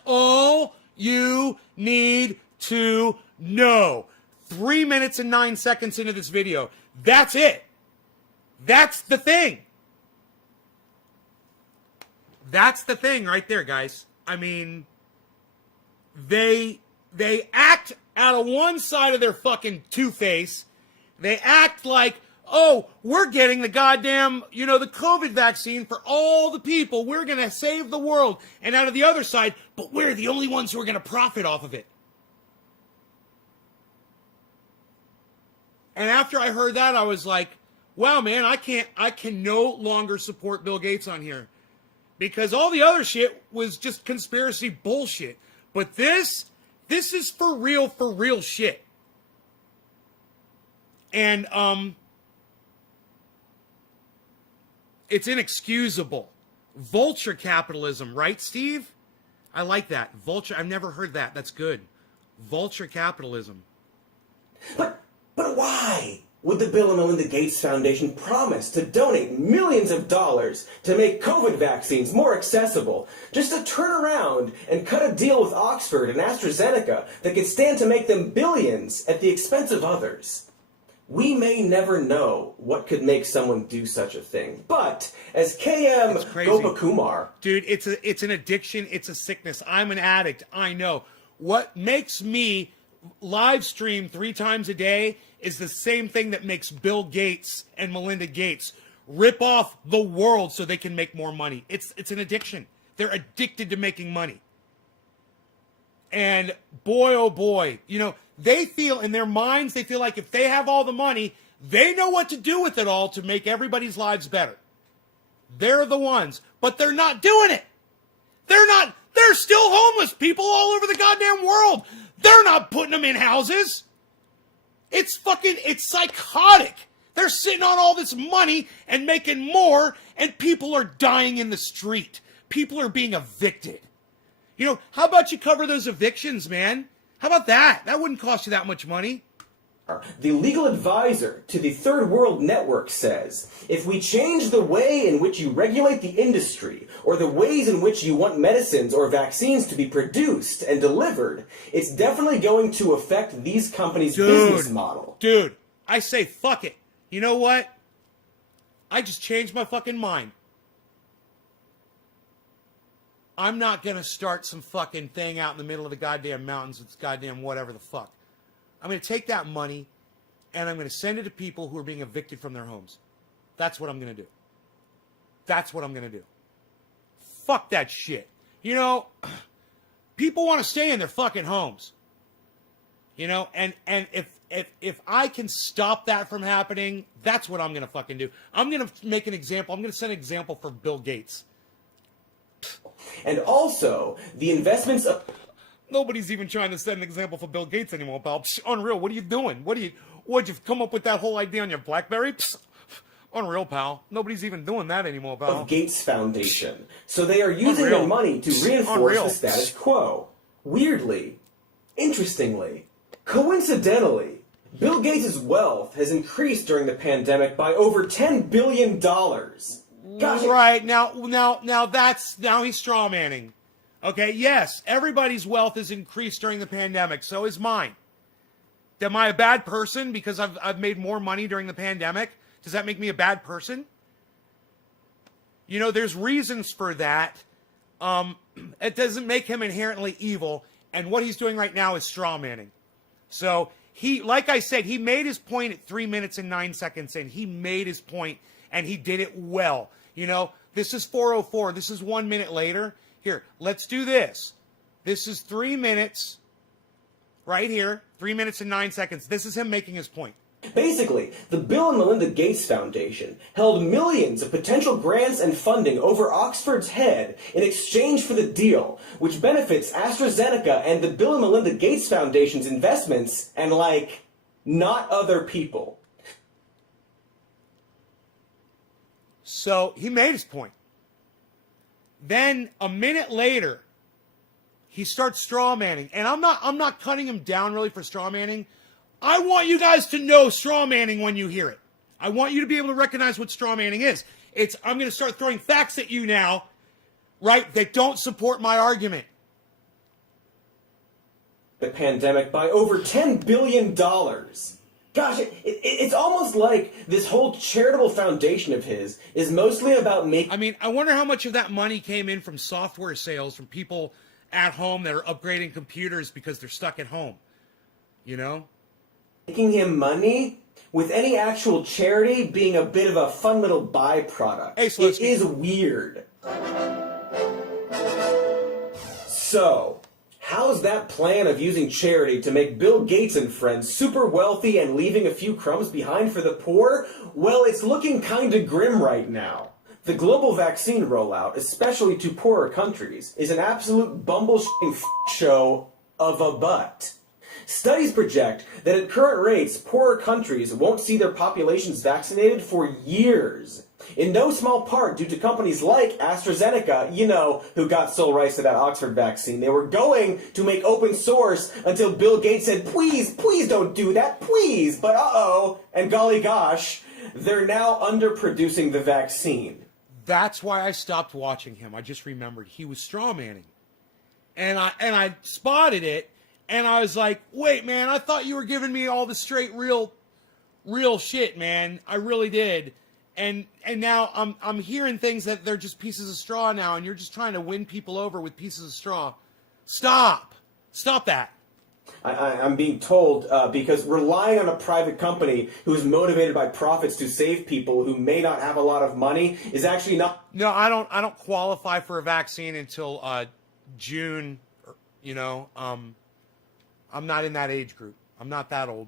all you need to know. 3 minutes and 9 seconds into this video. That's it. That's the thing. That's the thing right there, guys. I mean, they act out of one side of their fucking two-face. They act like, oh, we're getting the goddamn, the COVID vaccine for all the people. We're going to save the world. And out of the other side, but we're the only ones who are going to profit off of it. And after I heard that, I was like, wow, man, I can no longer support Bill Gates on here. Because all the other shit was just conspiracy bullshit. But this is for real shit. And, it's inexcusable. Vulture capitalism, right, Steve? I like that. Vulture, I've never heard that. That's good. Vulture capitalism. But why? Would the Bill and Melinda Gates Foundation promise to donate millions of dollars to make COVID vaccines more accessible, just to turn around and cut a deal with Oxford and AstraZeneca that could stand to make them billions at the expense of others? We may never know what could make someone do such a thing, but as KM Gopakumar... Dude, it's an addiction, it's a sickness. I'm an addict, I know. What makes me live stream 3 times a day is the same thing that makes Bill Gates and Melinda Gates rip off the world so they can make more money. It's an addiction. They're addicted to making money. And boy, oh boy, you know, they feel in their minds, they feel like if they have all the money, they know what to do with it all to make everybody's lives better. They're the ones, but they're not doing it. They're still homeless people all over the goddamn world. They're not putting them in houses. It's psychotic. They're sitting on all this money and making more, and people are dying in the street. People are being evicted. You know, how about you cover those evictions, man? How about that? That wouldn't cost you that much money. The legal advisor to the Third World Network says, if we change the way in which you regulate the industry, or the ways in which you want medicines or vaccines to be produced and delivered, it's definitely going to affect these companies' business model. Dude, I say fuck it. You know what? I just changed my fucking mind. I'm not going to start some fucking thing out in the middle of the goddamn mountains with goddamn whatever the fuck. I'm going to take that money and I'm going to send it to people who are being evicted from their homes. That's what I'm going to do. That's what I'm going to do. Fuck that shit. You know, people want to stay in their fucking homes. You know, and if I can stop that from happening, that's what I'm going to fucking do. I'm going to make an example. I'm going to set an example for Bill Gates. And also, the investments of... Nobody's even trying to set an example for Bill Gates anymore, pal. Psh, unreal. What are you doing? What'd you come up with that whole idea on your BlackBerry? Psh, unreal, pal. Nobody's even doing that anymore, pal. Of Gates Foundation. So they are using their money to reinforce the status quo. Weirdly, interestingly, coincidentally, Bill Gates' wealth has increased during the pandemic by over $10 billion. Gosh, right, now he's strawmanning. Okay, yes, everybody's wealth has increased during the pandemic, so is mine. Am I a bad person because I've made more money during the pandemic? Does that make me a bad person? You know, there's reasons for that. It doesn't make him inherently evil, and what he's doing right now is strawmanning. So, like I said, he made his point at 3 minutes and 9 seconds in. He made his point, and he did it well. You know, this is 4:04. This is 1 minute later. Here, let's do this. This is 3 minutes, right here, 3 minutes and 9 seconds. This is him making his point. Basically, the Bill and Melinda Gates Foundation held millions of potential grants and funding over Oxford's head in exchange for the deal, which benefits AstraZeneca and the Bill and Melinda Gates Foundation's investments and, like, not other people. So, he made his point. Then, a minute later, he starts strawmanning. And I'm not cutting him down really for strawmanning. I want you guys to know strawmanning when you hear it. I want you to be able to recognize what strawmanning is. I'm going to start throwing facts at you now, right, that don't support my argument. The pandemic by over $10 billion. Gosh, it's almost like this whole charitable foundation of his is mostly about making... I mean, I wonder how much of that money came in from software sales, from people at home that are upgrading computers because they're stuck at home. You know? Making him money with any actual charity being a bit of a fun little byproduct. Hey, it is weird. So, how's that plan of using charity to make Bill Gates and friends super wealthy and leaving a few crumbs behind for the poor? Well, it's looking kinda grim right now. The global vaccine rollout, especially to poorer countries, is an absolute bumble show of a butt. Studies project that at current rates, poorer countries won't see their populations vaccinated for years. In no small part due to companies like AstraZeneca, you know, who got sole rights to that Oxford vaccine. They were going to make open source until Bill Gates said, please, please don't do that, please. But uh-oh, and golly gosh, they're now underproducing the vaccine. That's why I stopped watching him. I just remembered he was strawmanning. And I spotted it, and I was like, wait, man, I thought you were giving me all the straight, real shit, man. I really did. And now I'm hearing things that they're just pieces of straw now, and you're just trying to win people over with pieces of straw. Stop that. I'm being told because relying on a private company who's motivated by profits to save people who may not have a lot of money is actually not. No, I don't qualify for a vaccine until June. You know, I'm not in that age group. I'm not that old.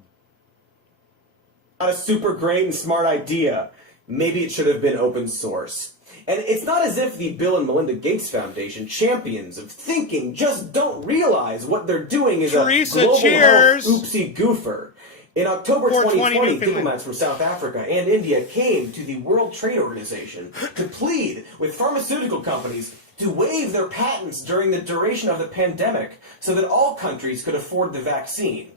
Not a super great and smart idea. Maybe it should have been open source. And it's not as if the Bill and Melinda Gates Foundation, champions of thinking, just don't realize what they're doing is Teresa, a global cheers. health oopsie goofer. In October 2020, diplomats from South Africa and India came to the World Trade Organization to plead with pharmaceutical companies to waive their patents during the duration of the pandemic so that all countries could afford the vaccine.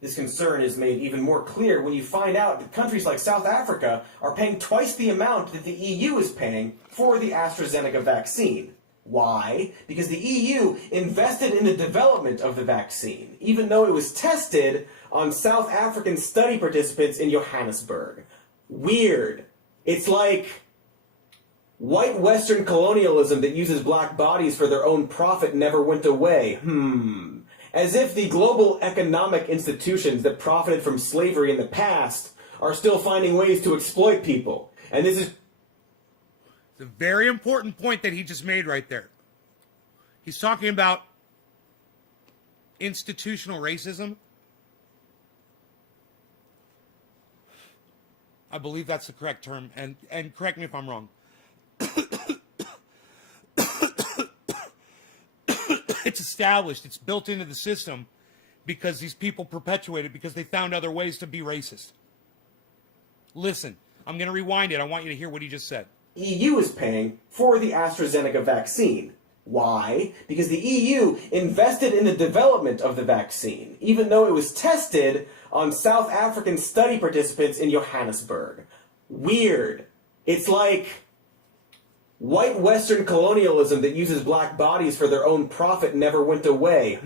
This concern is made even more clear when you find out that countries like South Africa are paying twice the amount that the EU is paying for the AstraZeneca vaccine. Why? Because the EU invested in the development of the vaccine, even though it was tested on South African study participants in Johannesburg. Weird. It's like white Western colonialism that uses black bodies for their own profit never went away. As if the global economic institutions that profited from slavery in the past are still finding ways to exploit people. And this is a very important point that he just made right there. He's talking about institutional racism. I believe that's the correct term, and correct me if I'm wrong. It's established. It's built into the system because these people perpetuate it because they found other ways to be racist. Listen, I'm going to rewind it. I want you to hear what he just said. EU is paying for the AstraZeneca vaccine. Why? Because the EU invested in the development of the vaccine, even though it was tested on South African study participants in Johannesburg. Weird. It's like white Western colonialism that uses black bodies for their own profit never went away.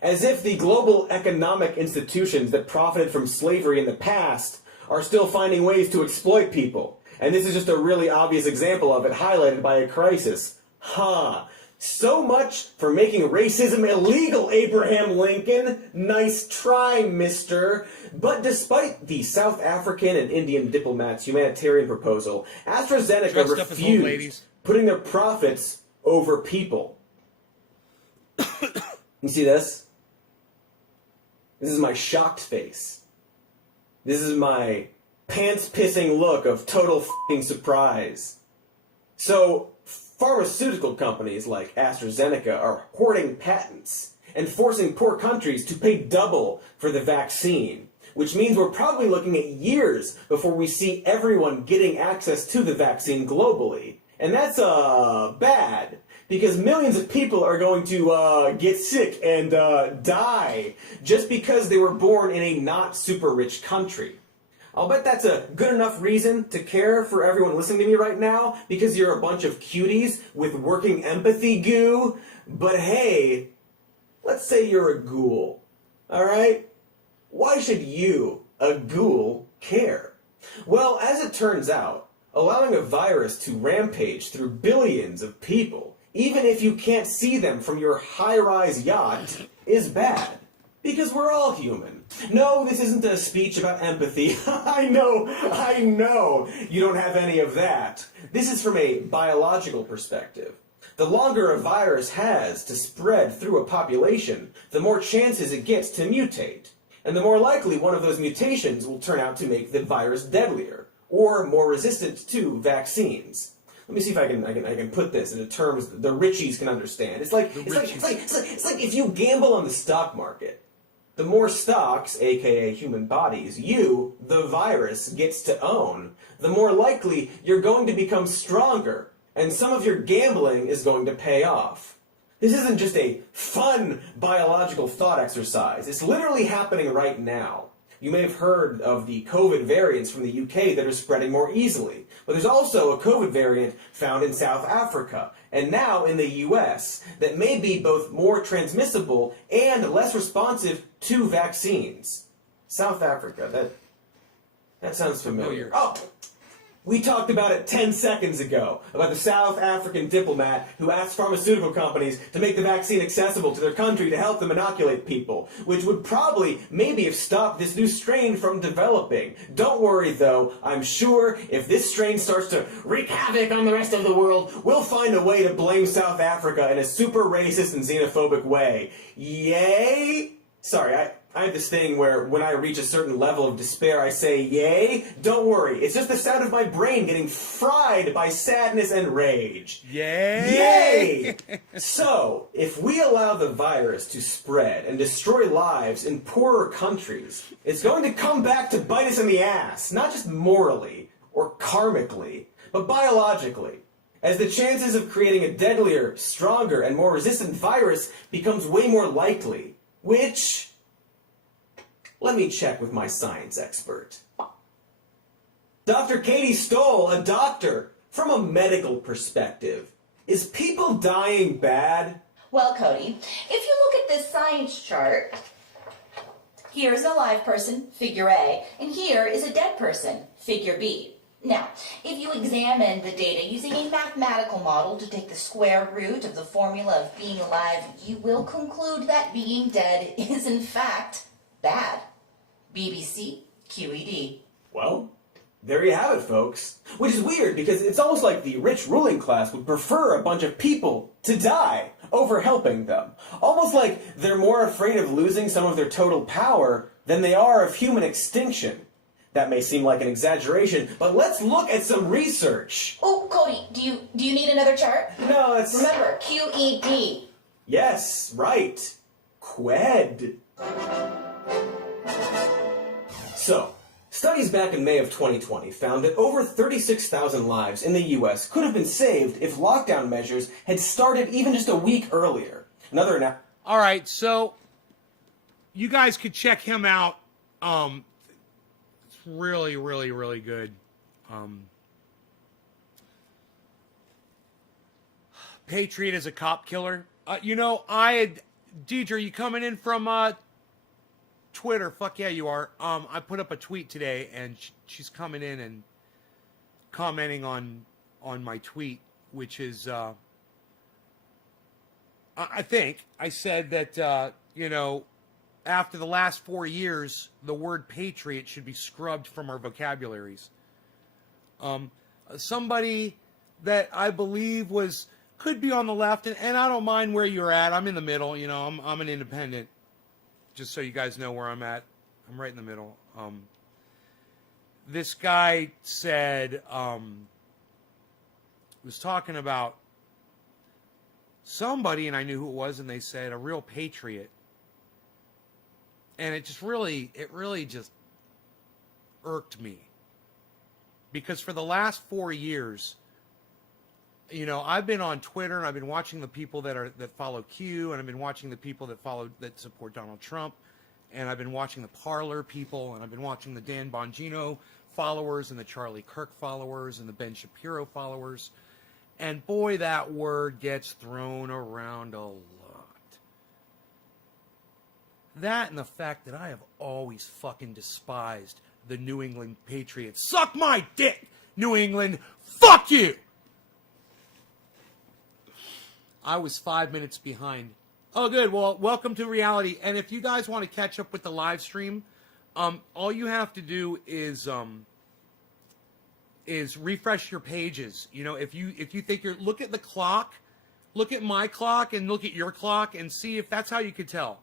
As if the global economic institutions that profited from slavery in the past are still finding ways to exploit people. And this is just a really obvious example of it, highlighted by a crisis. So much for making racism illegal, Abraham Lincoln. Nice try, mister. But despite the South African and Indian diplomats' humanitarian proposal, AstraZeneca refused putting their profits over people. You see this? This is my shocked face. This is my pants-pissing look of total f***ing surprise. So, pharmaceutical companies like AstraZeneca are hoarding patents and forcing poor countries to pay double for the vaccine, which means we're probably looking at years before we see everyone getting access to the vaccine globally. And that's bad, because millions of people are going to get sick and die just because they were born in a not super rich country. I'll bet that's a good enough reason to care for everyone listening to me right now, because you're a bunch of cuties with working empathy goo. But hey, let's say you're a ghoul, alright? Why should you, a ghoul, care? Well, as it turns out, allowing a virus to rampage through billions of people, even if you can't see them from your high-rise yacht, is bad. Because we're all human. No, this isn't a speech about empathy. I know, you don't have any of that. This is from a biological perspective. The longer a virus has to spread through a population, the more chances it gets to mutate. And the more likely one of those mutations will turn out to make the virus deadlier, or more resistant to vaccines. Let me see if I can put this into terms the richies can understand. It's like if you gamble on the stock market. the more stocks, aka human bodies, you, the virus, gets to own, the more likely you're going to become stronger, and some of your gambling is going to pay off. This isn't just a fun biological thought exercise. It's literally happening right now. You may have heard of the COVID variants from the UK that are spreading more easily, but there's also a COVID variant found in South Africa, and now in the US, that may be both more transmissible and less responsive to vaccines. South Africa, that sounds familiar. Oh! We talked about it 10 seconds ago, about the South African diplomat who asked pharmaceutical companies to make the vaccine accessible to their country to help them inoculate people, which would probably maybe have stopped this new strain from developing. Don't worry though, I'm sure if this strain starts to wreak havoc on the rest of the world, we'll find a way to blame South Africa in a super racist and xenophobic way. Yay? Sorry, I have this thing where when I reach a certain level of despair, I say, yay? Don't worry, it's just the sound of my brain getting fried by sadness and rage. Yay! Yay! So, if we allow the virus to spread and destroy lives in poorer countries, it's going to come back to bite us in the ass, not just morally or karmically, but biologically. As the chances of creating a deadlier, stronger, and more resistant virus becomes way more likely, which... let me check with my science expert. Dr. Katie Stoll, a doctor, from a medical perspective, is people dying bad? Well, Cody, if you look at this science chart, here's a live person, figure A, and here is a dead person, figure B. Now, if you examine the data using a mathematical model to take the square root of the formula of being alive, you will conclude that being dead is in fact bad. BBC QED. Well, there you have it, folks. Which is weird because it's almost like the rich ruling class would prefer a bunch of people to die over helping them. Almost like they're more afraid of losing some of their total power than they are of human extinction. That may seem like an exaggeration, but let's look at some research. Oh, Cody, do you need another chart? No, it's... Remember, QED. Yes, right. QUED. So, studies back in May of 2020 found that over 36,000 lives in the US could have been saved if lockdown measures had started even just a week earlier. All right, so you guys could check him out. It's really, really, really good. Patriot is a cop killer. Deidre, you coming in from Twitter? Fuck yeah, you are. I put up a tweet today, and she's coming in and commenting on my tweet, which is, I think I said that, after the last 4 years, the word patriot should be scrubbed from our vocabularies. Somebody that I believe could be on the left, and I don't mind where you're at. I'm in the middle, I'm an independent. Just so you guys know where I'm at. I'm right in the middle. This guy said, was talking about somebody, and I knew who it was, and they said, a real patriot. And it really just irked me. Because for the last 4 years, I've been on Twitter, and I've been watching the people that follow Q, and I've been watching the people that support Donald Trump, and I've been watching the Parler people, and I've been watching the Dan Bongino followers, and the Charlie Kirk followers, and the Ben Shapiro followers. And boy, that word gets thrown around a lot. That and the fact that I have always fucking despised the New England Patriots. Suck my dick, New England. Fuck you! I was 5 minutes behind. Oh, good. Well, welcome to reality. And if you guys want to catch up with the live stream, all you have to do is refresh your pages. If you think look at the clock, look at my clock, and look at your clock, and see if that's how you could tell.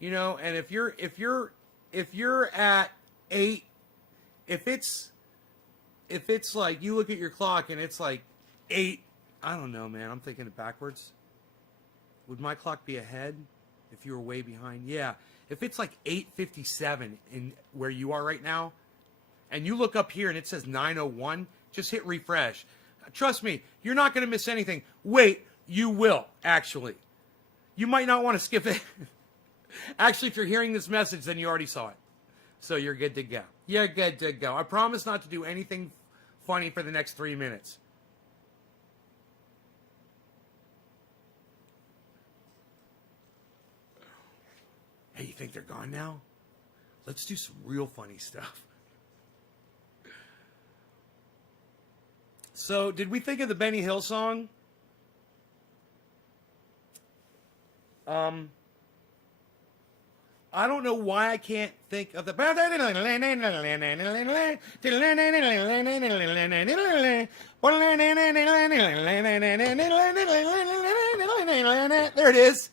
And if you're at 8, if it's like you look at your clock and it's like 8. I don't know, man. I'm thinking it backwards. Would my clock be ahead? If you were way behind, yeah. If it's like 8:57 in where you are right now, and you look up here and it says 9:01, just hit refresh. Trust me, you're not going to miss anything. Wait, you will, actually. You might not want to skip it. Actually, if you're hearing this message, then you already saw it. So you're good to go. You're good to go. I promise not to do anything funny for the next 3 minutes. Hey, you think they're gone now? Let's do some real funny stuff. So, did we think of the Benny Hill song? I don't know why I can't think of the. There it is.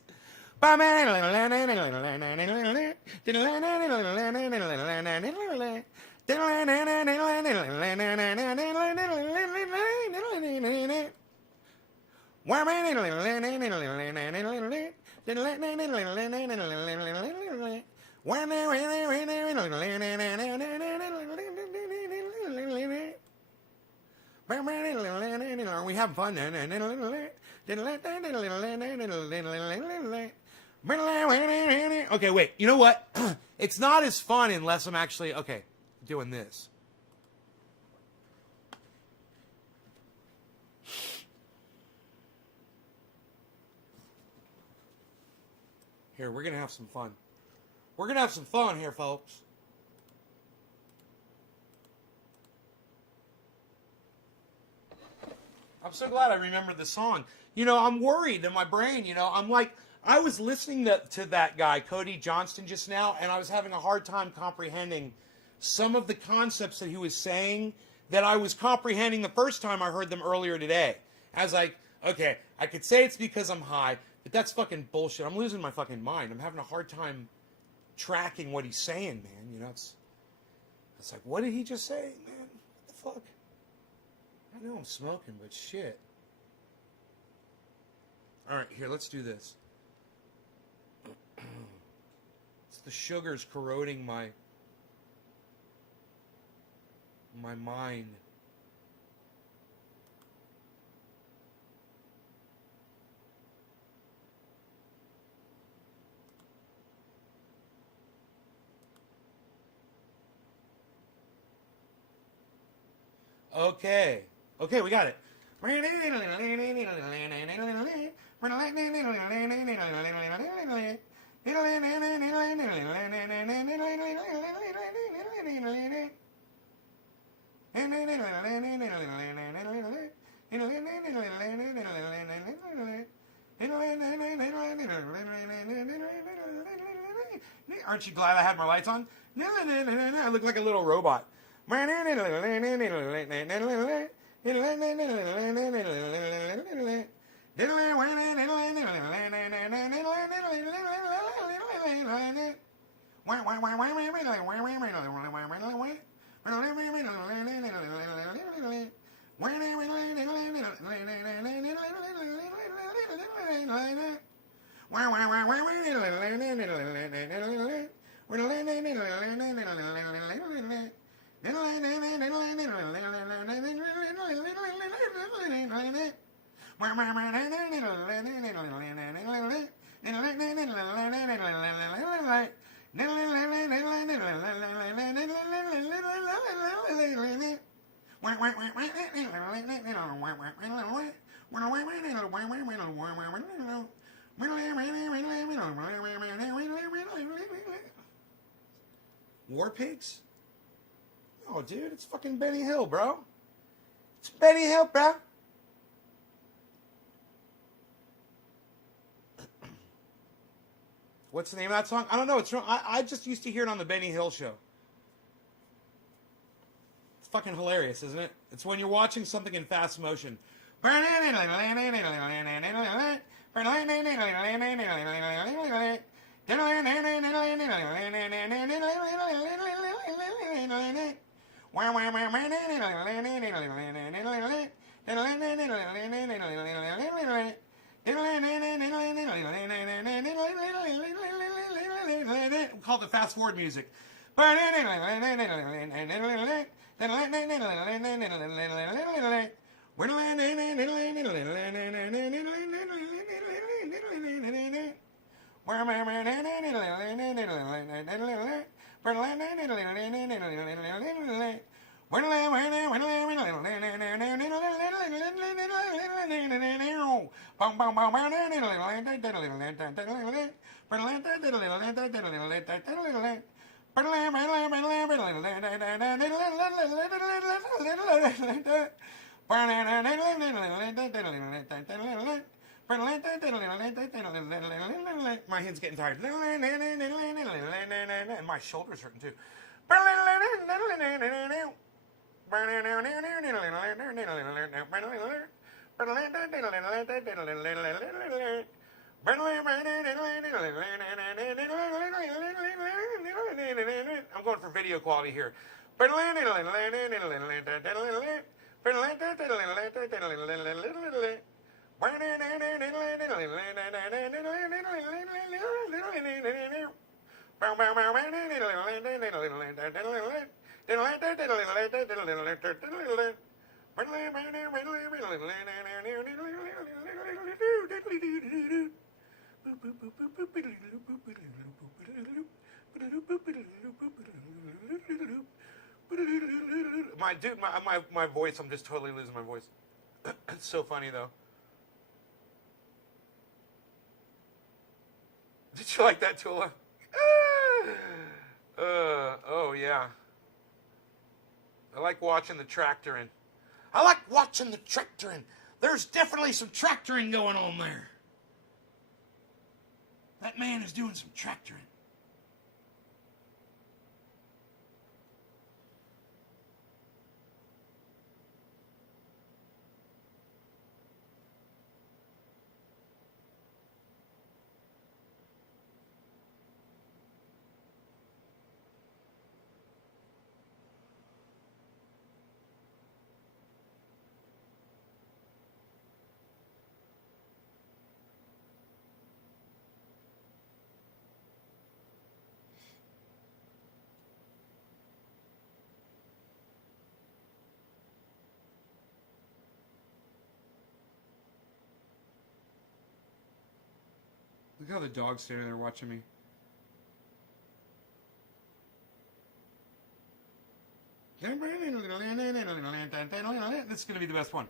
We have fun. Okay, wait. You know what? It's not as fun unless I'm actually, okay, doing this. Here, we're going to have some fun. We're going to have some fun here, folks. I'm so glad I remembered the song. You know, I'm worried in my brain, you know. I'm like, I was listening to that guy, Cody Johnston, just now, and I was having a hard time comprehending some of the concepts that he was saying that I was comprehending the first time I heard them earlier today. I was like, okay, I could say it's because I'm high, but that's fucking bullshit. I'm losing my fucking mind. I'm having a hard time tracking what he's saying, man. You know, it's like, what did he just say, man? What the fuck? I know I'm smoking, but shit. All right, here, let's do this. It's the sugars corroding my mind. Okay. Okay, we got it. Aren't you glad I had my lights on? I look like a little robot. War Pigs? Oh, dude, it's fucking Benny Hill, bro. It's Benny Hill, bro. What's the name of that song? I don't know. It's I just used to hear it on the Benny Hill show. It's fucking hilarious, isn't it? It's when you're watching something in fast motion. fast forward music. My head's getting tired. And my shoulder's hurting too. I'm going for video quality here. My voice, I'm just totally losing my voice. It's so funny though. Did you like that, Tula? Oh yeah. I like watching the tractoring. There's definitely some tractoring going on there. That man is doing some tractoring. Look how the dog's standing there watching me. This is going to be the best one.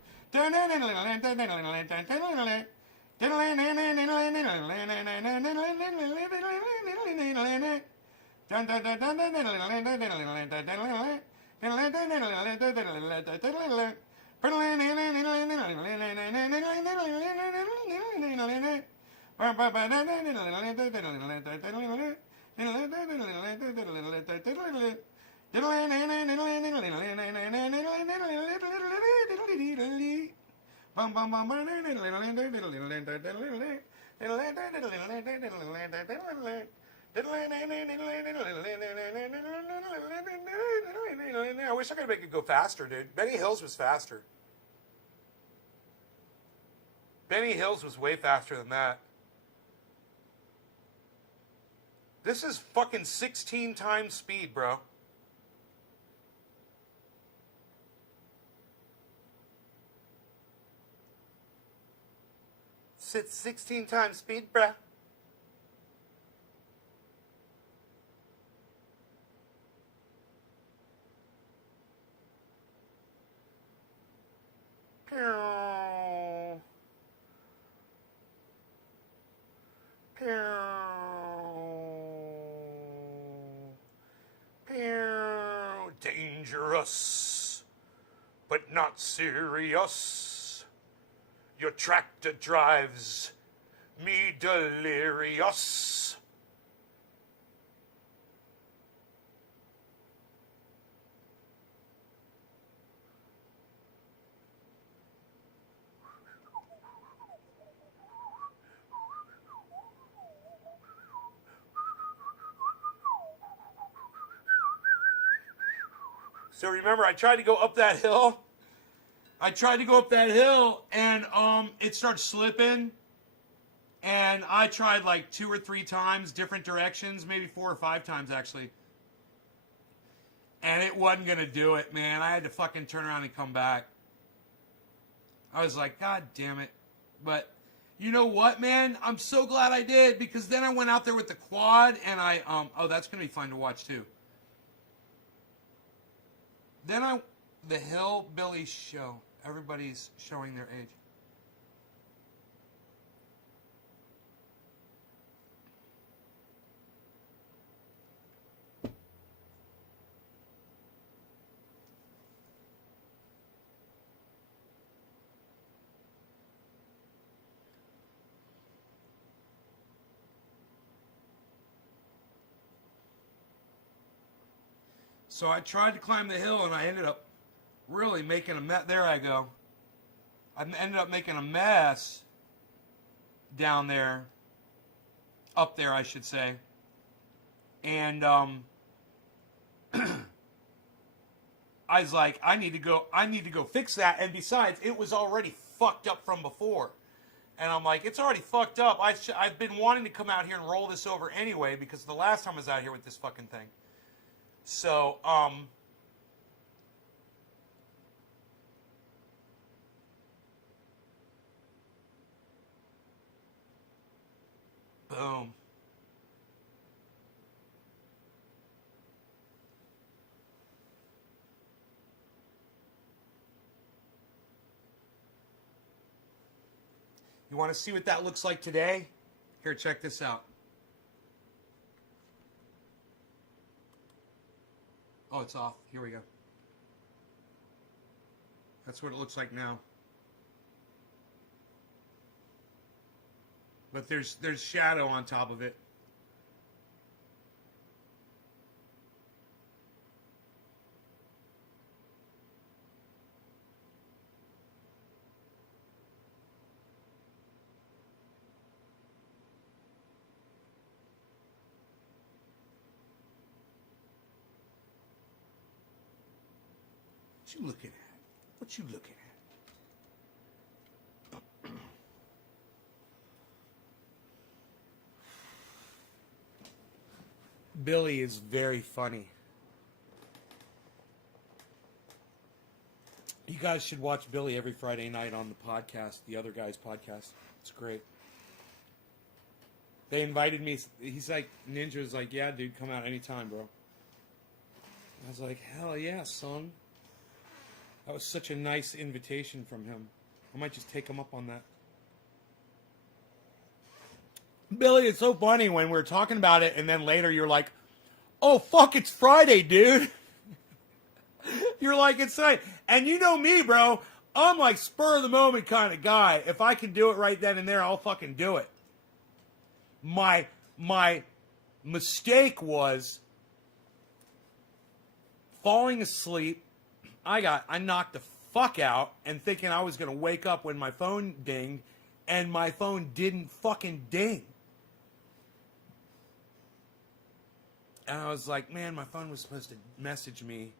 I wish I could make it go faster, dude. Benny Hills was faster. Benny Hills was way faster than that. This is fucking 16 times speed, bro. It's 16 times speed, bruh. Pew. Pew. Pew. Dangerous, but not serious. Your tractor drives me delirious. So remember, I tried to go up that hill. And it started slipping. And I tried like 2 or 3 times, different directions, maybe 4 or 5 times actually. And it wasn't going to do it, man. I had to fucking turn around and come back. I was like, God damn it. But you know what, man? I'm so glad I did, because then I went out there with the quad and oh, that's going to be fun to watch too. Then the Hillbilly Show. Everybody's showing their age. So I tried to climb the hill, and I ended up really making a mess. There I go. I ended up making a mess down there. Up there, I should say. And I was like, I need to go fix that. And besides, it was already fucked up from before. And I'm like, it's already fucked up. I've been wanting to come out here and roll this over anyway, because the last time I was out here with this fucking thing. So, boom. You want to see what that looks like today? Here, check this out. Oh, it's off. Here we go. That's what it looks like now. But there's shadow on top of it. What you looking at? What you looking at? Billy is very funny. You guys should watch Billy every Friday night on the podcast, the other guy's podcast. It's great. They invited me. He's like, Ninja's like, yeah, dude, come out anytime, bro. I was like, hell yeah, son. That was such a nice invitation from him. I might just take him up on that. Billy, it's so funny when we're talking about it, and then later you're like, oh, fuck, it's Friday, dude. You're like, it's Friday. And you know me, bro. I'm like spur of the moment kind of guy. If I can do it right then and there, I'll fucking do it. My mistake was falling asleep. I knocked the fuck out and thinking I was going to wake up when my phone dinged, and my phone didn't fucking ding. And I was like, man, my phone was supposed to message me.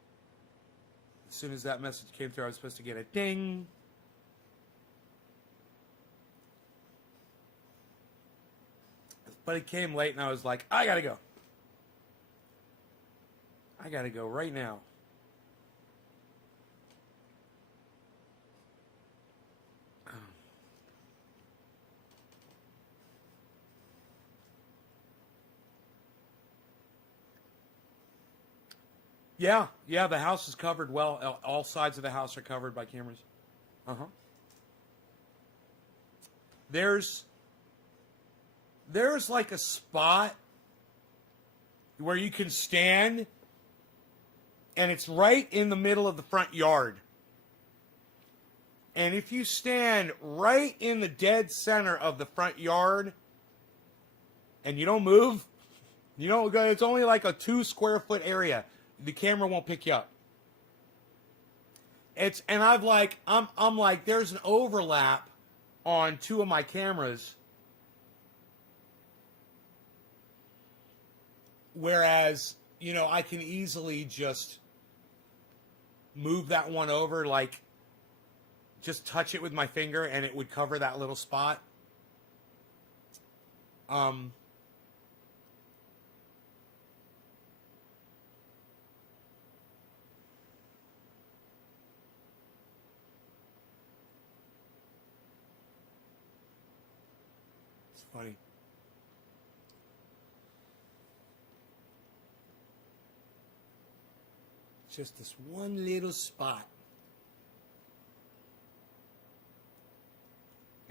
As soon as that message came through, I was supposed to get a ding. But it came late, and I was like, I gotta go. I gotta go right now. Yeah, the house is covered well. All sides of the house are covered by cameras. Uh-huh. There's like a spot where you can stand, and it's right in the middle of the front yard. And if you stand right in the dead center of the front yard and you don't move, you don't go, it's only like a 2 square foot area. The camera won't pick you up. I'm like, there's an overlap on 2 of my cameras. Whereas, I can easily just move that one over, like, just touch it with my finger and it would cover that little spot. Um, it's funny. Just this one little spot.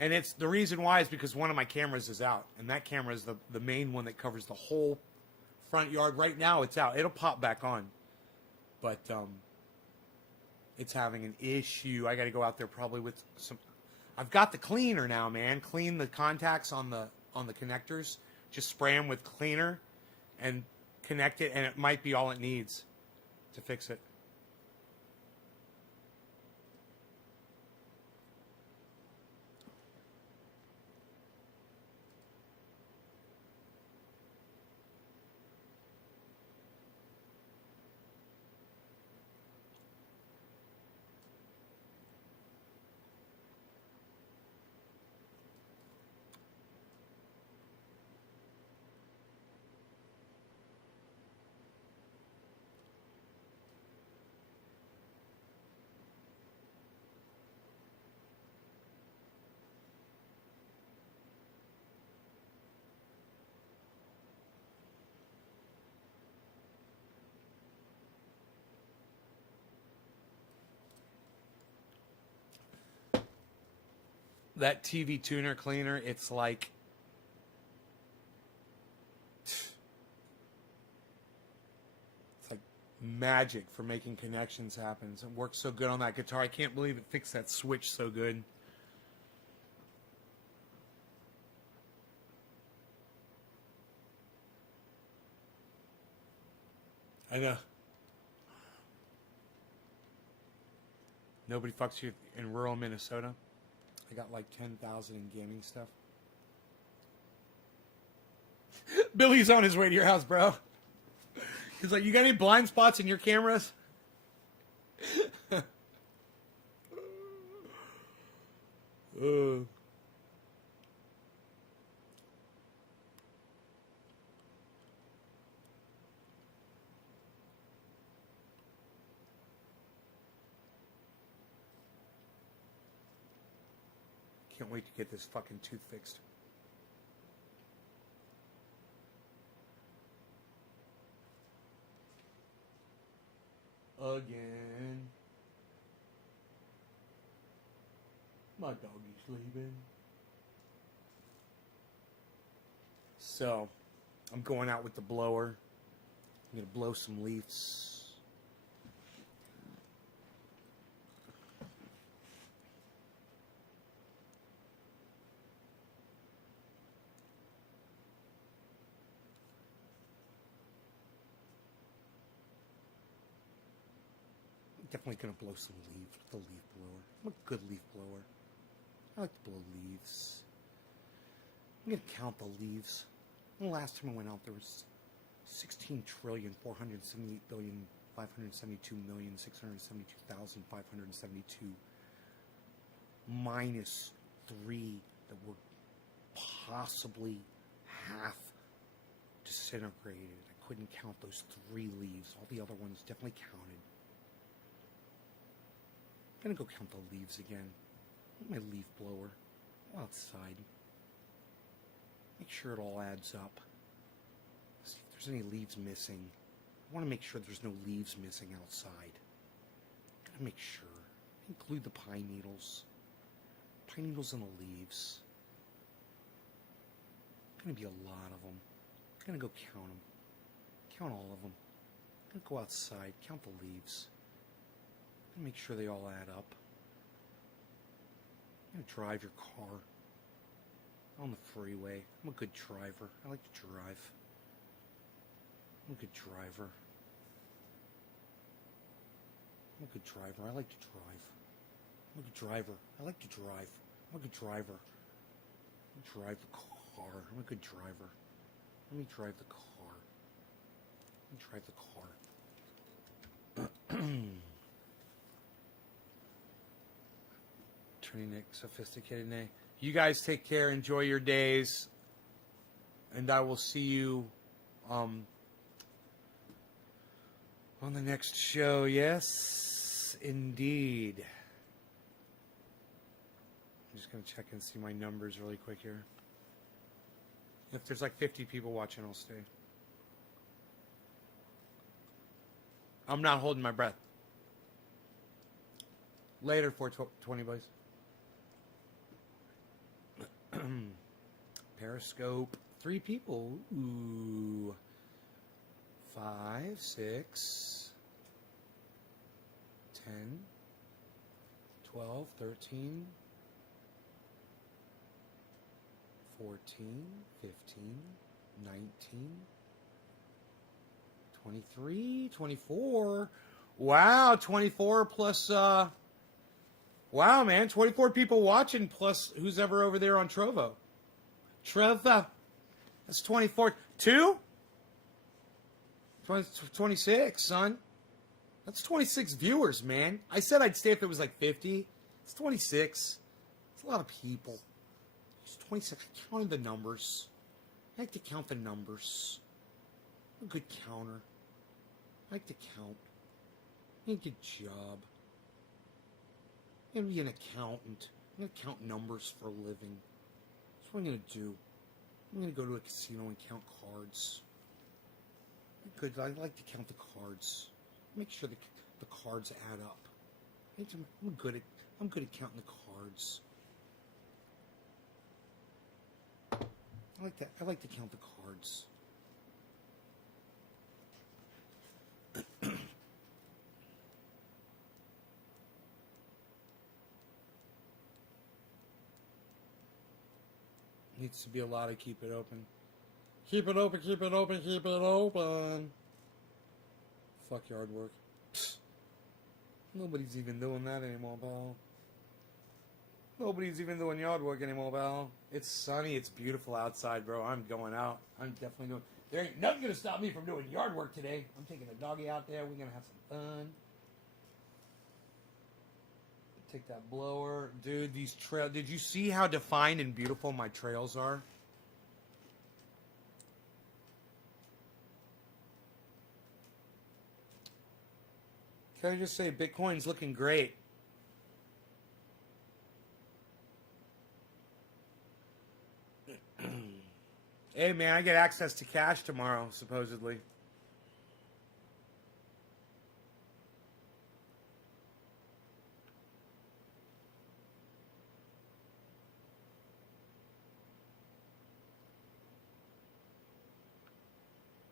And it's the reason why is because one of my cameras is out. And that camera is the main one that covers the whole front yard. Right now it's out. It'll pop back on. But it's having an issue. I got to go out there probably with some. I've got the cleaner now, man. Clean the contacts on the connectors. Just spray them with cleaner and connect it, and it might be all it needs to fix it. That TV tuner cleaner, it's like magic for making connections happen. It works so good on that guitar. I can't believe it fixed that switch so good. I know. Nobody fucks you in rural Minnesota. I got like 10,000 in gaming stuff. Billy's on his way to your house, bro. He's like, you got any blind spots in your cameras? Can't wait to get this fucking tooth fixed. Again. My doggy's leaving. So, I'm going out with the blower. I'm going to blow some leaves. Definitely gonna blow some leaves with the leaf blower. I'm a good leaf blower. I like to blow leaves. I'm gonna count the leaves. The last time I went out, there was 16,478,572,672,572 minus 3 that were possibly half disintegrated. I couldn't count those 3 leaves. All the other ones definitely counted. I'm gonna go count the leaves again. My leaf blower. Go outside. Make sure it all adds up. See if there's any leaves missing. I want to make sure there's no leaves missing outside. Gotta make sure. Include the pine needles. Pine needles and the leaves. Gonna be a lot of them. I'm gonna go count them. Count all of them. I'm gonna go outside. Count the leaves. Make sure they all add up. I'm gonna drive your car on the freeway. I'm a good driver. I like to drive. I'm a good driver. I'm a good driver. I like to drive. I'm a good driver. I like to drive. I'm a good driver. I drive the car. I'm a good driver. Let me drive the car. Let me drive the car. Turning Nick sophisticated Nay. You guys take care. Enjoy your days. And I will see you on the next show. Yes, indeed. I'm just going to check and see my numbers really quick here. If there's like 50 people watching, I'll stay. I'm not holding my breath. Later, 420, boys. Periscope. 3 people. Ooh. 5, 6, 10, 12, 13, 14, 15, 19, 23, 24. Wow, 24 plus, wow, man, 24 people watching plus who's ever over there on Trovo. Trovo. That's 24. 2? 26, son. That's 26 viewers, man. I said I'd stay if it was like 50. It's 26. It's a lot of people. It's 26. I counted the numbers. I like to count the numbers. I'm a good counter. I like to count. I need a good job. I'm going to be an accountant. I'm going to count numbers for a living. That's what I'm going to do. I'm going to go to a casino and count cards. Good. I like to count the cards. Make sure the cards add up. I'm good at counting the cards. I like that. I like to count the cards. Needs to be a lot of keep it open. Keep it open, keep it open, keep it open. Fuck yard work. Psst. Nobody's even doing that anymore, pal. Nobody's even doing yard work anymore, pal. It's sunny, it's beautiful outside, bro. I'm going out. I'm definitely doing... There ain't nothing gonna stop me from doing yard work today. I'm taking the doggy out there. We're gonna have some fun. Take that blower. Dude, these trails... Did you see how defined and beautiful my trails are? Can I just say Bitcoin's looking great? Hey, man, I get access to cash tomorrow, supposedly.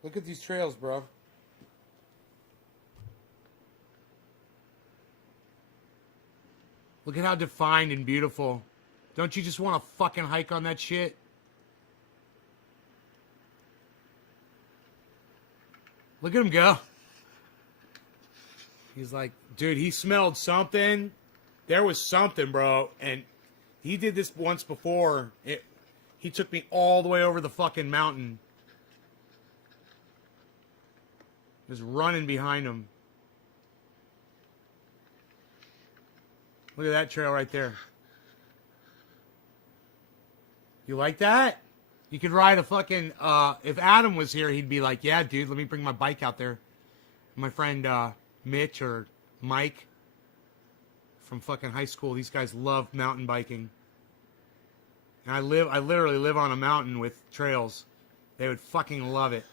Look at these trails, bro. Look at how defined and beautiful. Don't you just want to fucking hike on that shit? Look at him go. He's like, dude, he smelled something. There was something, bro. And he did this once before. He took me all the way over the fucking mountain. Just running behind him. Look at that trail right there. You like that? You could ride a fucking... if Adam was here, he'd be like, yeah, dude, let me bring my bike out there. My friend Mitch or Mike from fucking high school, these guys love mountain biking. And I literally live on a mountain with trails. They would fucking love it.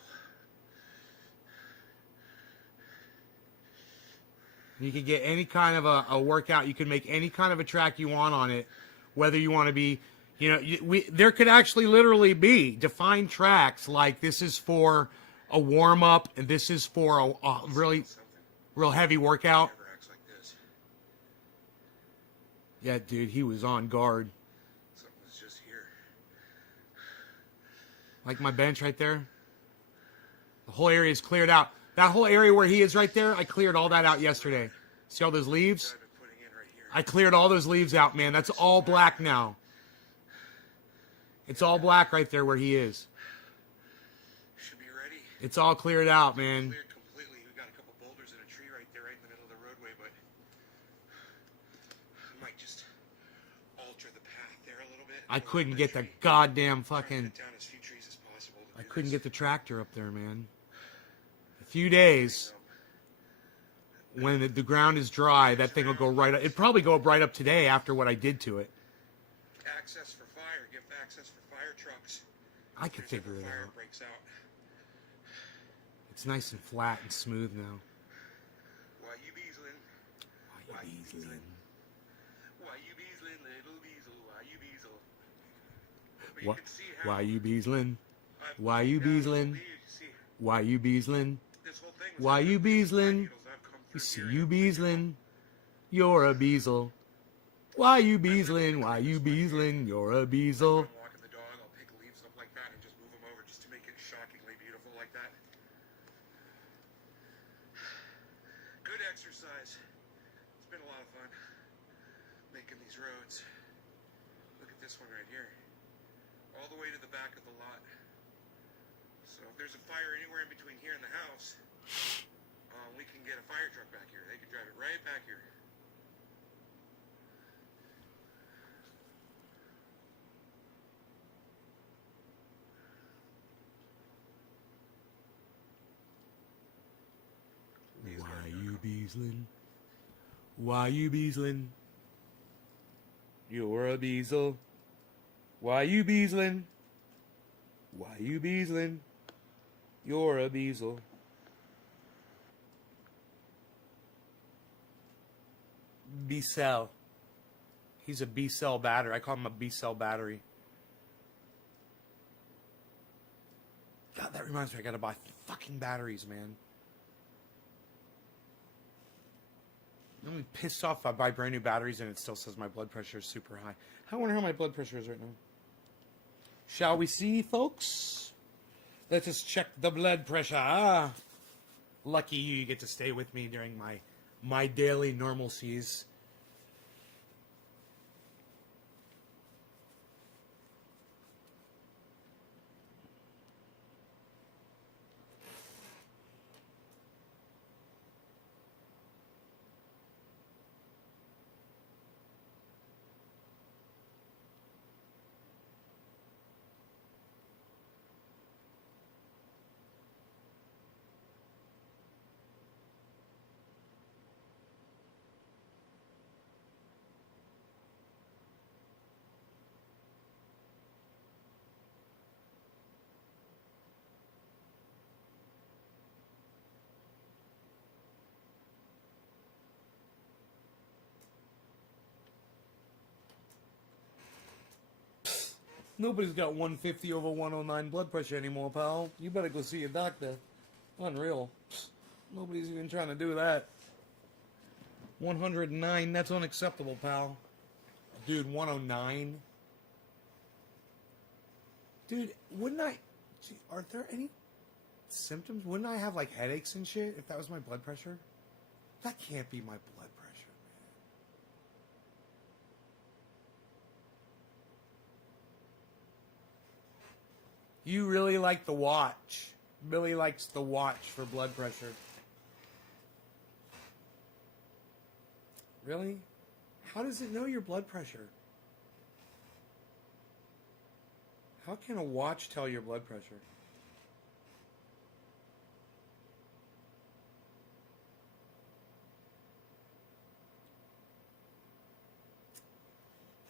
You could get any kind of a workout. You can make any kind of a track you want on it. Whether you want to be, you know, there could actually literally be defined tracks like this is for a warm-up and this is for a really real heavy workout. Yeah, dude, he was on guard. Something was just here. Like my bench right there. The whole area is cleared out. That whole area where he is right there, I cleared all that out yesterday. See all those leaves? I cleared all those leaves out, man. That's all black now. It's all black right there where he is. Should be ready. It's all cleared out, man. Cleared completely. We got a couple boulders and a tree right there, right in the middle of the roadway, but I might just alter the path there a little bit. I couldn't get the goddamn fucking... Cut down as few trees as possible. couldn't get the tractor up there, man. A few days, when the ground is dry, that thing will go right up. It'd probably go up right up today after what I did to it. Access for fire. Give access for fire trucks. I could If figure ever it fire out. breaks out. It's nice and flat and smooth now. Why you beasling? Why you beasling? Why you beasling, little beasel? Why you beasel? But you What? can see how Why you beasling? I've Why you taken down the beasling? whole leaves. You see, Why you beasling? this whole thing was Why like you pine beasling? needles. I've come You through see here you and beasling? You're a beasel. Why you beasling? Why you beasling? You're a beasel. When I'm walking the dog, I'll pick leaves up like that and just move them over just to make it shockingly beautiful like that. Good exercise. It's been a lot of fun making these roads. Look at this one right here. All the way to the back of the lot. So if there's a fire anywhere in between here and the house, we can get a fire truck back here. They can drive it right back here. Why you beasling? Why you beasling? You're a beasel. Why you beasling? Why you beasling? You're a beasel. B-cell. He's a B-cell battery. I call him a B-cell battery. God, that reminds me, I gotta buy fucking batteries, man. I'm pissed off if I buy brand new batteries and it still says my blood pressure is super high. I wonder how my blood pressure is right now. Shall we see, folks? Let us check the blood pressure. Ah, lucky you, you get to stay with me during my daily normalcies. Nobody's got 150 over 109 blood pressure anymore, pal. You better go see a doctor. Unreal. Nobody's even trying to do that. 109, that's unacceptable, pal. Dude, 109? Dude, wouldn't I... Gee, are there any symptoms? Wouldn't I have, like, headaches and shit if that was my blood pressure? That can't be my blood pressure, man. You really like the watch. Billy likes the watch for blood pressure. Really? How does it know your blood pressure? How can a watch tell your blood pressure?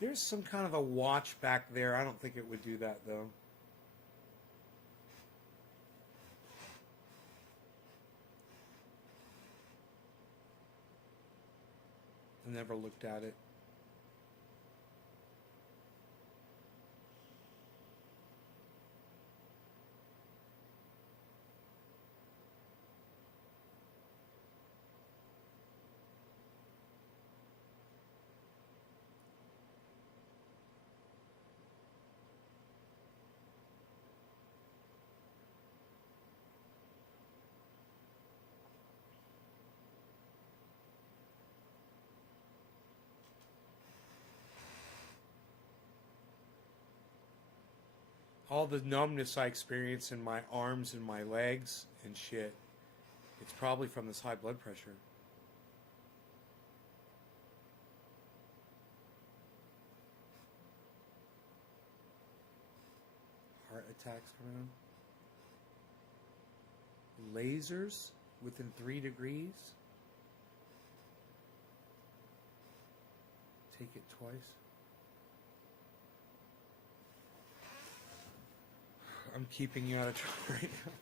There's some kind of a watch back there. I don't think it would do that, though. I never looked at it. All the numbness I experience in my arms and my legs and shit, it's probably from this high blood pressure. Heart attacks coming on. lasers within 3 degrees. Take it twice. I'm keeping you out of trouble right now.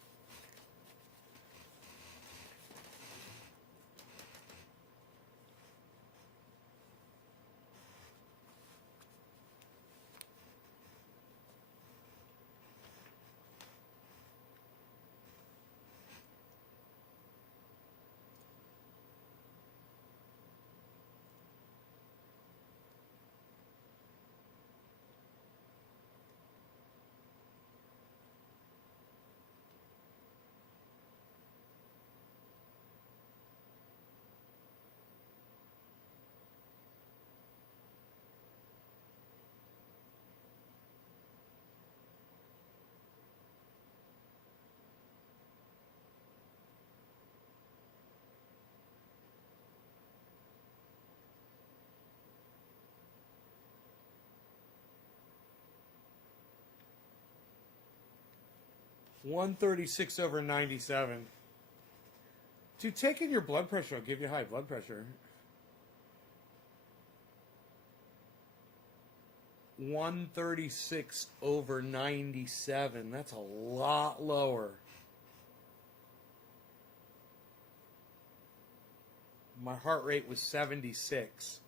(136/97). Dude, taking your blood pressure will give you high blood pressure. 136/97. That's a lot lower. My heart rate was 76.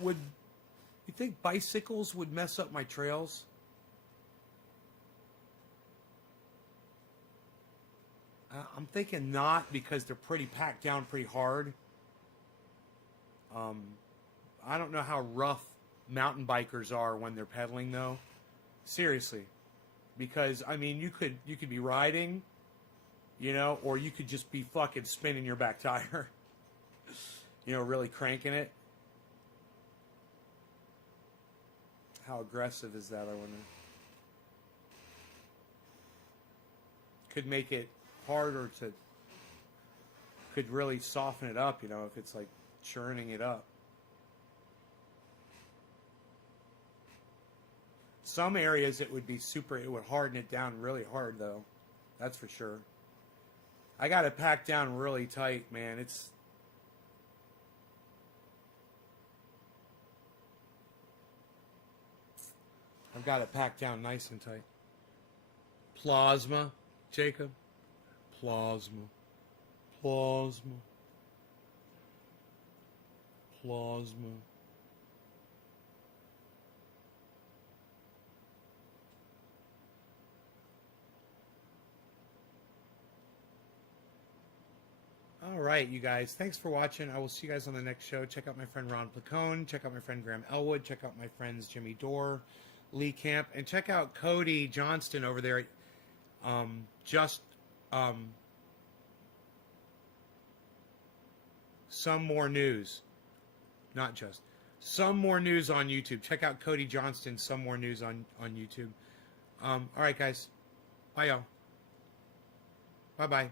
Would you think bicycles would mess up my trails? I'm thinking not, because they're pretty packed down pretty hard. I don't know how rough mountain bikers are when they're pedaling though. Seriously. Because I mean you could be riding, you know, or you could just be fucking spinning your back tire. You know, really cranking it. How aggressive is that, I wonder? Could make it harder to... Could really soften it up, you know, if it's like churning it up. Some areas it would be super... It would harden it down really hard, though. That's for sure. I got it packed down really tight, man. It's... I've got it packed down nice and tight. Plasma, Jacob. Plasma. Plasma. Plasma. All right, you guys. Thanks for watching. I will see you guys on the next show. Check out my friend Ron Placone. Check out my friend Graham Elwood. Check out my friends Jimmy Dore, Lee Camp, and check out Cody Johnston over there. Some more news, not just some more news on YouTube. Check out Cody Johnston. Some more news on YouTube. All right, guys. Bye, y'all. Bye, bye.